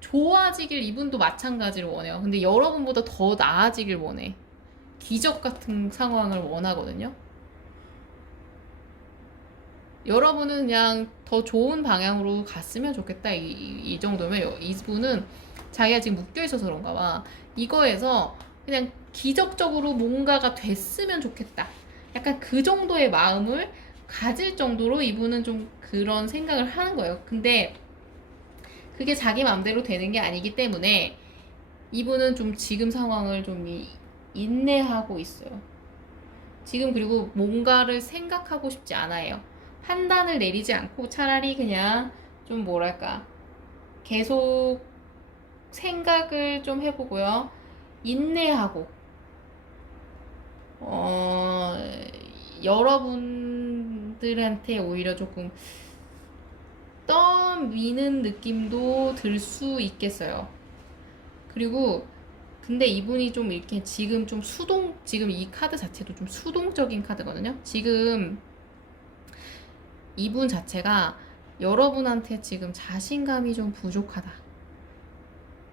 좋아지길 이분도 마찬가지로 원해요. 근데 여러분보다 더 나아지길 원해. 기적 같은 상황을 원하거든요. 여러분은 그냥 더 좋은 방향으로 갔으면 좋겠다. 이 정도면 이분은 자기가 지금 묶여있어서 그런가 봐. 이거에서 그냥 기적적으로 뭔가가 됐으면 좋겠다. 약간 그 정도의 마음을 가질 정도로 이분은 좀 그런 생각을 하는 거예요. 근데 그게 자기 마음대로 되는 게 아니기 때문에 이분은 좀 지금 상황을 좀 인내하고 있어요. 지금 그리고 뭔가를 생각하고 싶지 않아요. 판단을 내리지 않고 차라리 그냥 좀 뭐랄까 계속 생각을 좀 해보고요. 인내하고 어, 여러분들한테 오히려 조금 떠미는 느낌도 들 수 있겠어요. 그리고 근데 이분이 좀 이렇게 지금 좀 지금 이 카드 자체도 좀 수동적인 카드거든요. 지금 이분 자체가 여러분한테 지금 자신감이 좀 부족하다.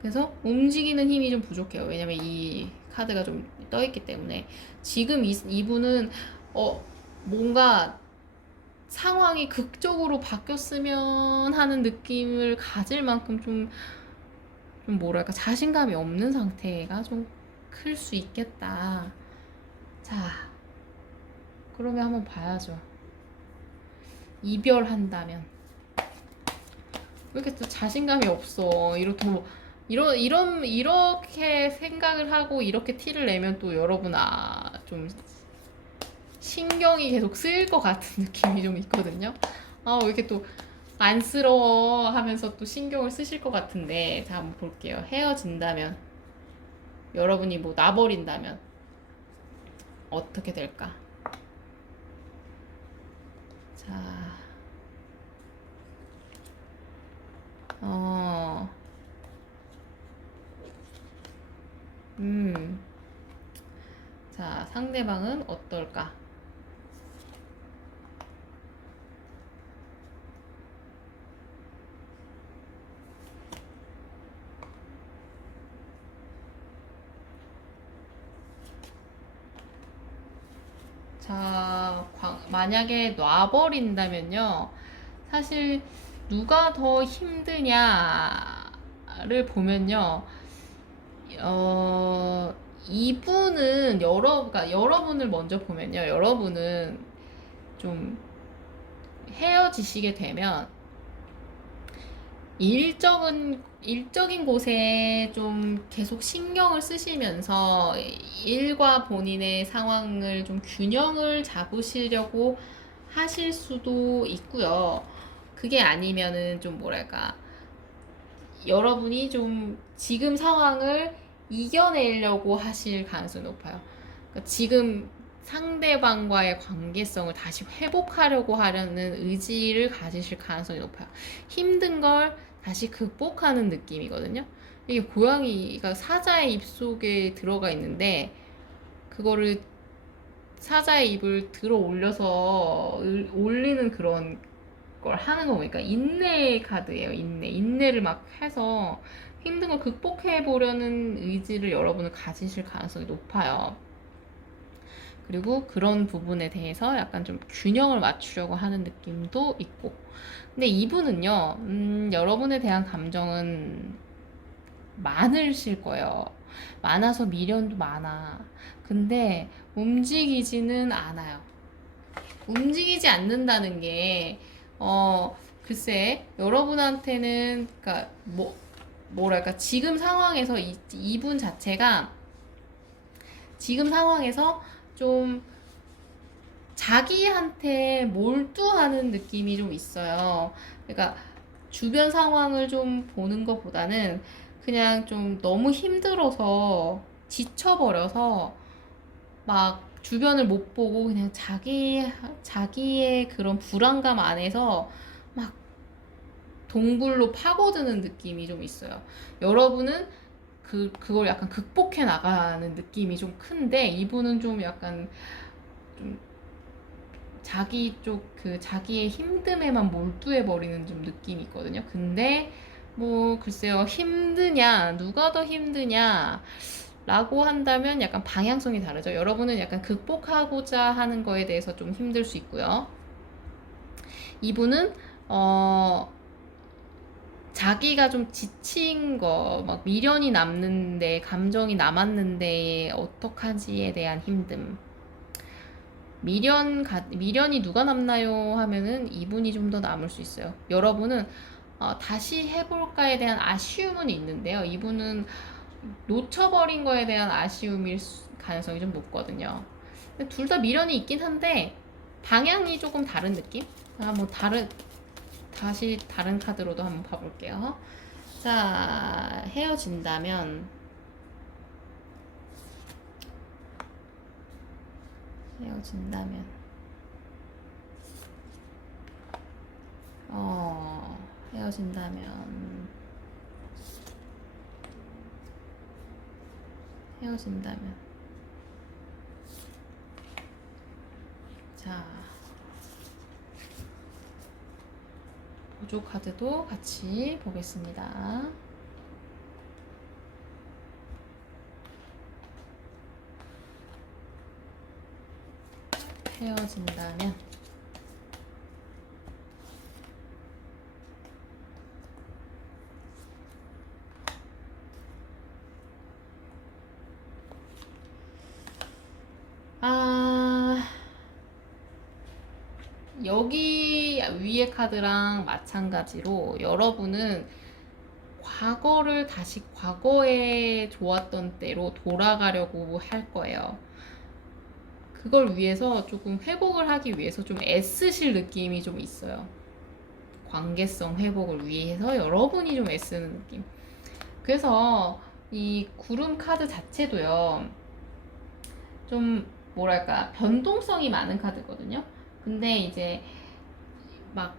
그래서 움직이는 힘이 좀 부족해요. 왜냐면 이 카드가 좀 떠있기 때문에. 지금 이분은, 뭔가 상황이 극적으로 바뀌었으면 하는 느낌을 가질 만큼 좀 뭐랄까, 자신감이 없는 상태가 좀 클 수 있겠다. 자, 그러면 한번 봐야죠. 이별한다면. 왜 이렇게 또 자신감이 없어. 이렇게 생각을 하고 이렇게 티를 내면 또 여러분, 좀 신경이 계속 쓰일 것 같은 느낌이 좀 있거든요. 왜 이렇게 또 안쓰러워 하면서 또 신경을 쓰실 것 같은데. 자, 한번 볼게요. 헤어진다면. 여러분이 뭐 놔버린다면. 어떻게 될까? 자, 어, 음. 자, 상대방은 어떨까? 자, 만약에 놔버린다면요. 사실 누가 더 힘드냐를 보면요. 어, 이분은 그러니까 여러분을 먼저 보면요. 여러분은 좀 헤어지시게 되면 일적인 곳에 좀 계속 신경을 쓰시면서 일과 본인의 상황을 좀 균형을 잡으시려고 하실 수도 있고요. 그게 아니면은 좀 뭐랄까, 여러분이 좀 지금 상황을 이겨내려고 하실 가능성이 높아요. 그러니까 지금 상대방과의 관계성을 다시 회복하려고 하려는 의지를 가지실 가능성이 높아요. 힘든 걸 다시 극복하는 느낌이거든요. 이게 고양이가 사자의 입 속에 들어가 있는데 그거를 사자의 입을 들어 올려서 올리는 그런 걸 하는 거 보니까 인내 카드예요. 인내를 막 해서 힘든 걸 극복해 보려는 의지를 여러분은 가지실 가능성이 높아요. 그리고 그런 부분에 대해서 약간 좀 균형을 맞추려고 하는 느낌도 있고. 근데 이분은요, 여러분에 대한 감정은 많으실 거예요. 많아서 미련도 많아. 근데 움직이지는 않아요. 움직이지 않는다는 게, 글쎄, 여러분한테는, 그니까, 뭐랄까, 지금 상황에서 이분 자체가 지금 상황에서 좀 자기한테 몰두하는 느낌이 좀 있어요. 그러니까 주변 상황을 좀 보는 것보다는 그냥 좀 너무 힘들어서 지쳐버려서 막 주변을 못 보고 그냥 자기의 그런 불안감 안에서 막 동굴로 파고드는 느낌이 좀 있어요. 여러분은 그걸 약간 극복해 나가는 느낌이 좀 큰데, 이분은 좀 약간 좀 자기의 힘듦에만 몰두해 버리는 좀 느낌이 있거든요. 근데 뭐 글쎄요, 힘드냐, 누가 더 힘드냐 라고 한다면 약간 방향성이 다르죠. 여러분은 약간 극복하고자 하는 거에 대해서 좀 힘들 수 있고요. 이분은 자기가 좀 지친 거, 막 미련이 남는데, 감정이 남았는데 어떡하지에 대한 힘듦. 미련이 누가 남나요? 하면은 이분이 좀 더 남을 수 있어요. 여러분은 다시 해볼까에 대한 아쉬움은 있는데요. 이분은 놓쳐버린 거에 대한 아쉬움일 가능성이 좀 높거든요. 둘 다 미련이 있긴 한데 방향이 조금 다른 느낌? 다시 다른 카드로도 한번 봐볼게요. 자, 헤어진다면 헤어진다면 헤어진다면 헤어진다면 자, 보조 카드도 같이 보겠습니다. 헤어진다면 여기 위에 카드랑 마찬가지로 여러분은 과거에 좋았던 때로 돌아가려고 할 거예요. 그걸 위해서 조금 회복을 하기 위해서 좀 애쓰실 느낌이 좀 있어요. 관계성 회복을 위해서 여러분이 좀 애쓰는 느낌. 그래서 이 구름 카드 자체도요, 좀 뭐랄까 변동성이 많은 카드거든요. 근데 이제 막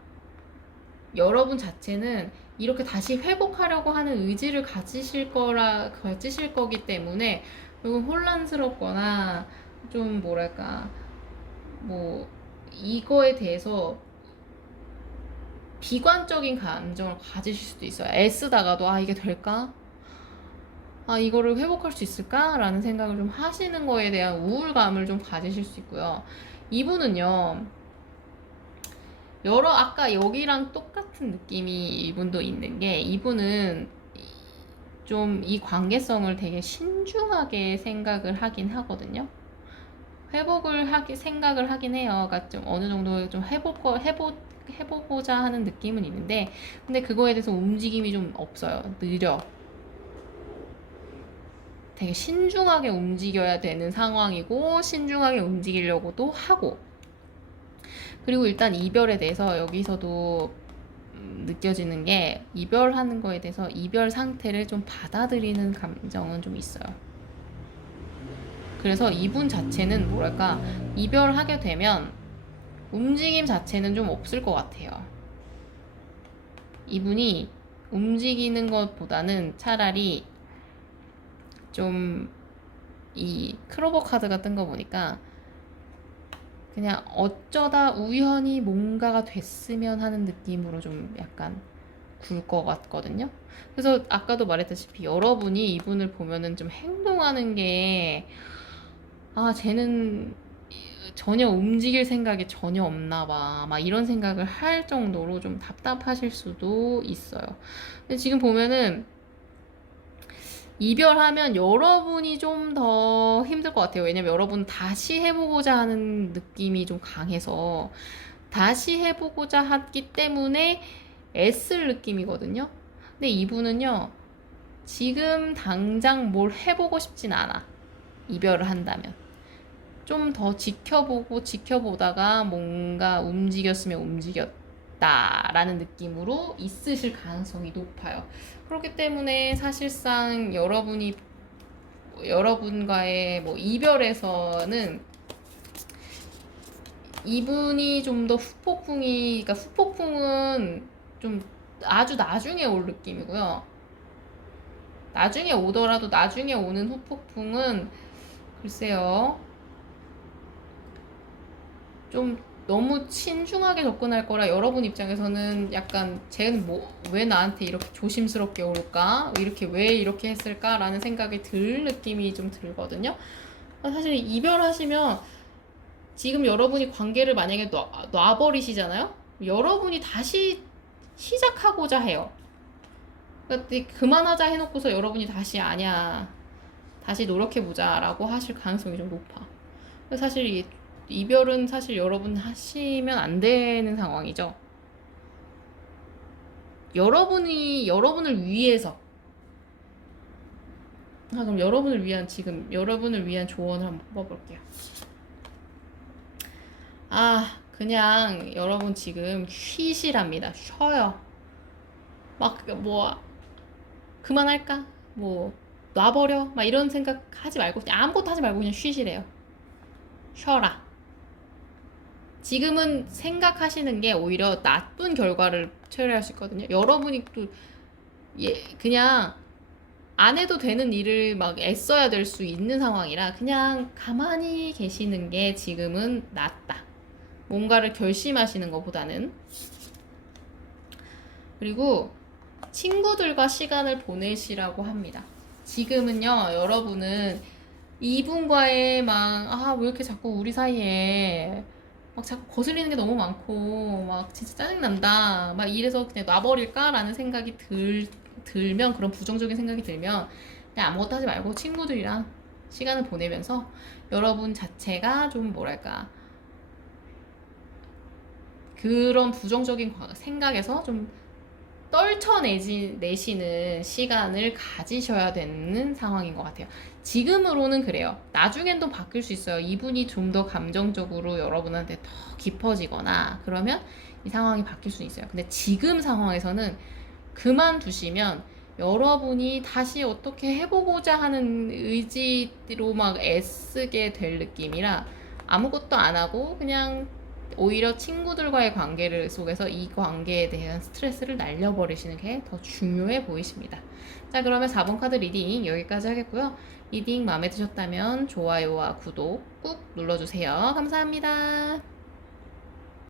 여러분 자체는 이렇게 다시 회복하려고 하는 의지를 가지실 거기 때문에 조금 혼란스럽거나 좀 뭐랄까 뭐 이거에 대해서 비관적인 감정을 가지실 수도 있어요. 애쓰다가도 이게 될까? 이거를 회복할 수 있을까? 라는 생각을 좀 하시는 거에 대한 우울감을 좀 가지실 수 있고요. 이분은요, 아까 여기랑 똑같은 느낌이 이분도 있는 게, 이분은 좀 이 관계성을 되게 신중하게 생각을 하긴 하거든요. 생각을 하긴 해요. 그러니까 좀 어느 정도 좀 해보고자 하는 느낌은 있는데, 근데 그거에 대해서 움직임이 좀 없어요. 느려. 되게 신중하게 움직여야 되는 상황이고, 신중하게 움직이려고도 하고, 그리고 일단 이별에 대해서 여기서도 느껴지는 게, 이별하는 거에 대해서 이별 상태를 좀 받아들이는 감정은 좀 있어요. 그래서 이분 자체는 뭐랄까, 이별하게 되면 움직임 자체는 좀 없을 것 같아요. 이분이 움직이는 것보다는 차라리 좀 이 크로버 카드가 뜬 거 보니까 그냥 어쩌다 우연히 뭔가가 됐으면 하는 느낌으로 좀 약간 굴 것 같거든요. 그래서 아까도 말했다시피 여러분이 이분을 보면은 좀 행동하는 게 쟤는 전혀 움직일 생각이 전혀 없나 봐. 막 이런 생각을 할 정도로 좀 답답하실 수도 있어요. 근데 지금 보면은 이별하면 여러분이 좀 더 힘들 것 같아요. 왜냐면 여러분 다시 해보고자 하는 느낌이 좀 강해서 다시 해보고자 하기 때문에 애쓸 느낌이거든요. 근데 이분은요, 지금 당장 뭘 해보고 싶진 않아. 이별을 한다면. 좀 더 지켜보다가 뭔가 움직였으면 되겠다라는 느낌으로 있으실 가능성이 높아요. 그렇기 때문에 사실상 여러분과의 뭐 이별에서는 이분이 좀 더 그러니까 후폭풍은 좀 아주 나중에 올 느낌이고요. 나중에 오더라도 나중에 오는 후폭풍은 글쎄요. 좀 너무 신중하게 접근할 거라 여러분 입장에서는 약간 쟤는 뭐 왜 나한테 이렇게 조심스럽게 올까? 이렇게 왜 이렇게 했을까라는 생각이 들 느낌이 좀 들거든요. 사실 이별하시면 지금 여러분이 관계를 만약에 놔버리시잖아요? 여러분이 다시 시작하고자 해요. 그러니까 그만하자 해놓고서 여러분이 다시 아니야. 다시 노력해보자라고 하실 가능성이 좀 높아. 사실 이별은 사실 여러분 하시면 안 되는 상황이죠. 여러분을 위해서. 그럼 여러분을 위한 조언을 한번 뽑아볼게요. 그냥 여러분 지금 쉬시랍니다. 쉬어요. 막 뭐 그만할까? 뭐 놔버려? 막 이런 생각 하지 말고 그냥 아무것도 하지 말고 그냥 쉬시래요. 쉬어라. 지금은 생각하시는 게 오히려 나쁜 결과를 초래할 수 있거든요. 여러분이 또 그냥 안 해도 되는 일을 막 애써야 될 수 있는 상황이라 그냥 가만히 계시는 게 지금은 낫다. 뭔가를 결심하시는 것보다는. 그리고 친구들과 시간을 보내시라고 합니다. 지금은요, 여러분은 이분과의 왜 이렇게 자꾸 우리 사이에 막 자꾸 거슬리는 게 너무 많고 막 진짜 짜증난다 막 이래서 그냥 놔버릴까라는 생각이 들면 그런 부정적인 생각이 들면 그냥 아무것도 하지 말고 친구들이랑 시간을 보내면서 여러분 자체가 좀 뭐랄까 그런 부정적인 생각에서 좀 떨쳐내시는 시간을 가지셔야 되는 상황인 것 같아요. 지금으로는 그래요. 나중엔 또 바뀔 수 있어요. 이분이 좀 더 감정적으로 여러분한테 더 깊어지거나 그러면 이 상황이 바뀔 수 있어요. 근데 지금 상황에서는 그만두시면 여러분이 다시 어떻게 해보고자 하는 의지로 막 애쓰게 될 느낌이라 아무것도 안 하고 그냥 오히려 친구들과의 관계를 속에서 이 관계에 대한 스트레스를 날려버리시는 게 더 중요해 보이십니다. 자, 그러면 4번 카드 리딩 여기까지 하겠고요. 리딩 마음에 드셨다면 좋아요와 구독 꾹 눌러주세요. 감사합니다.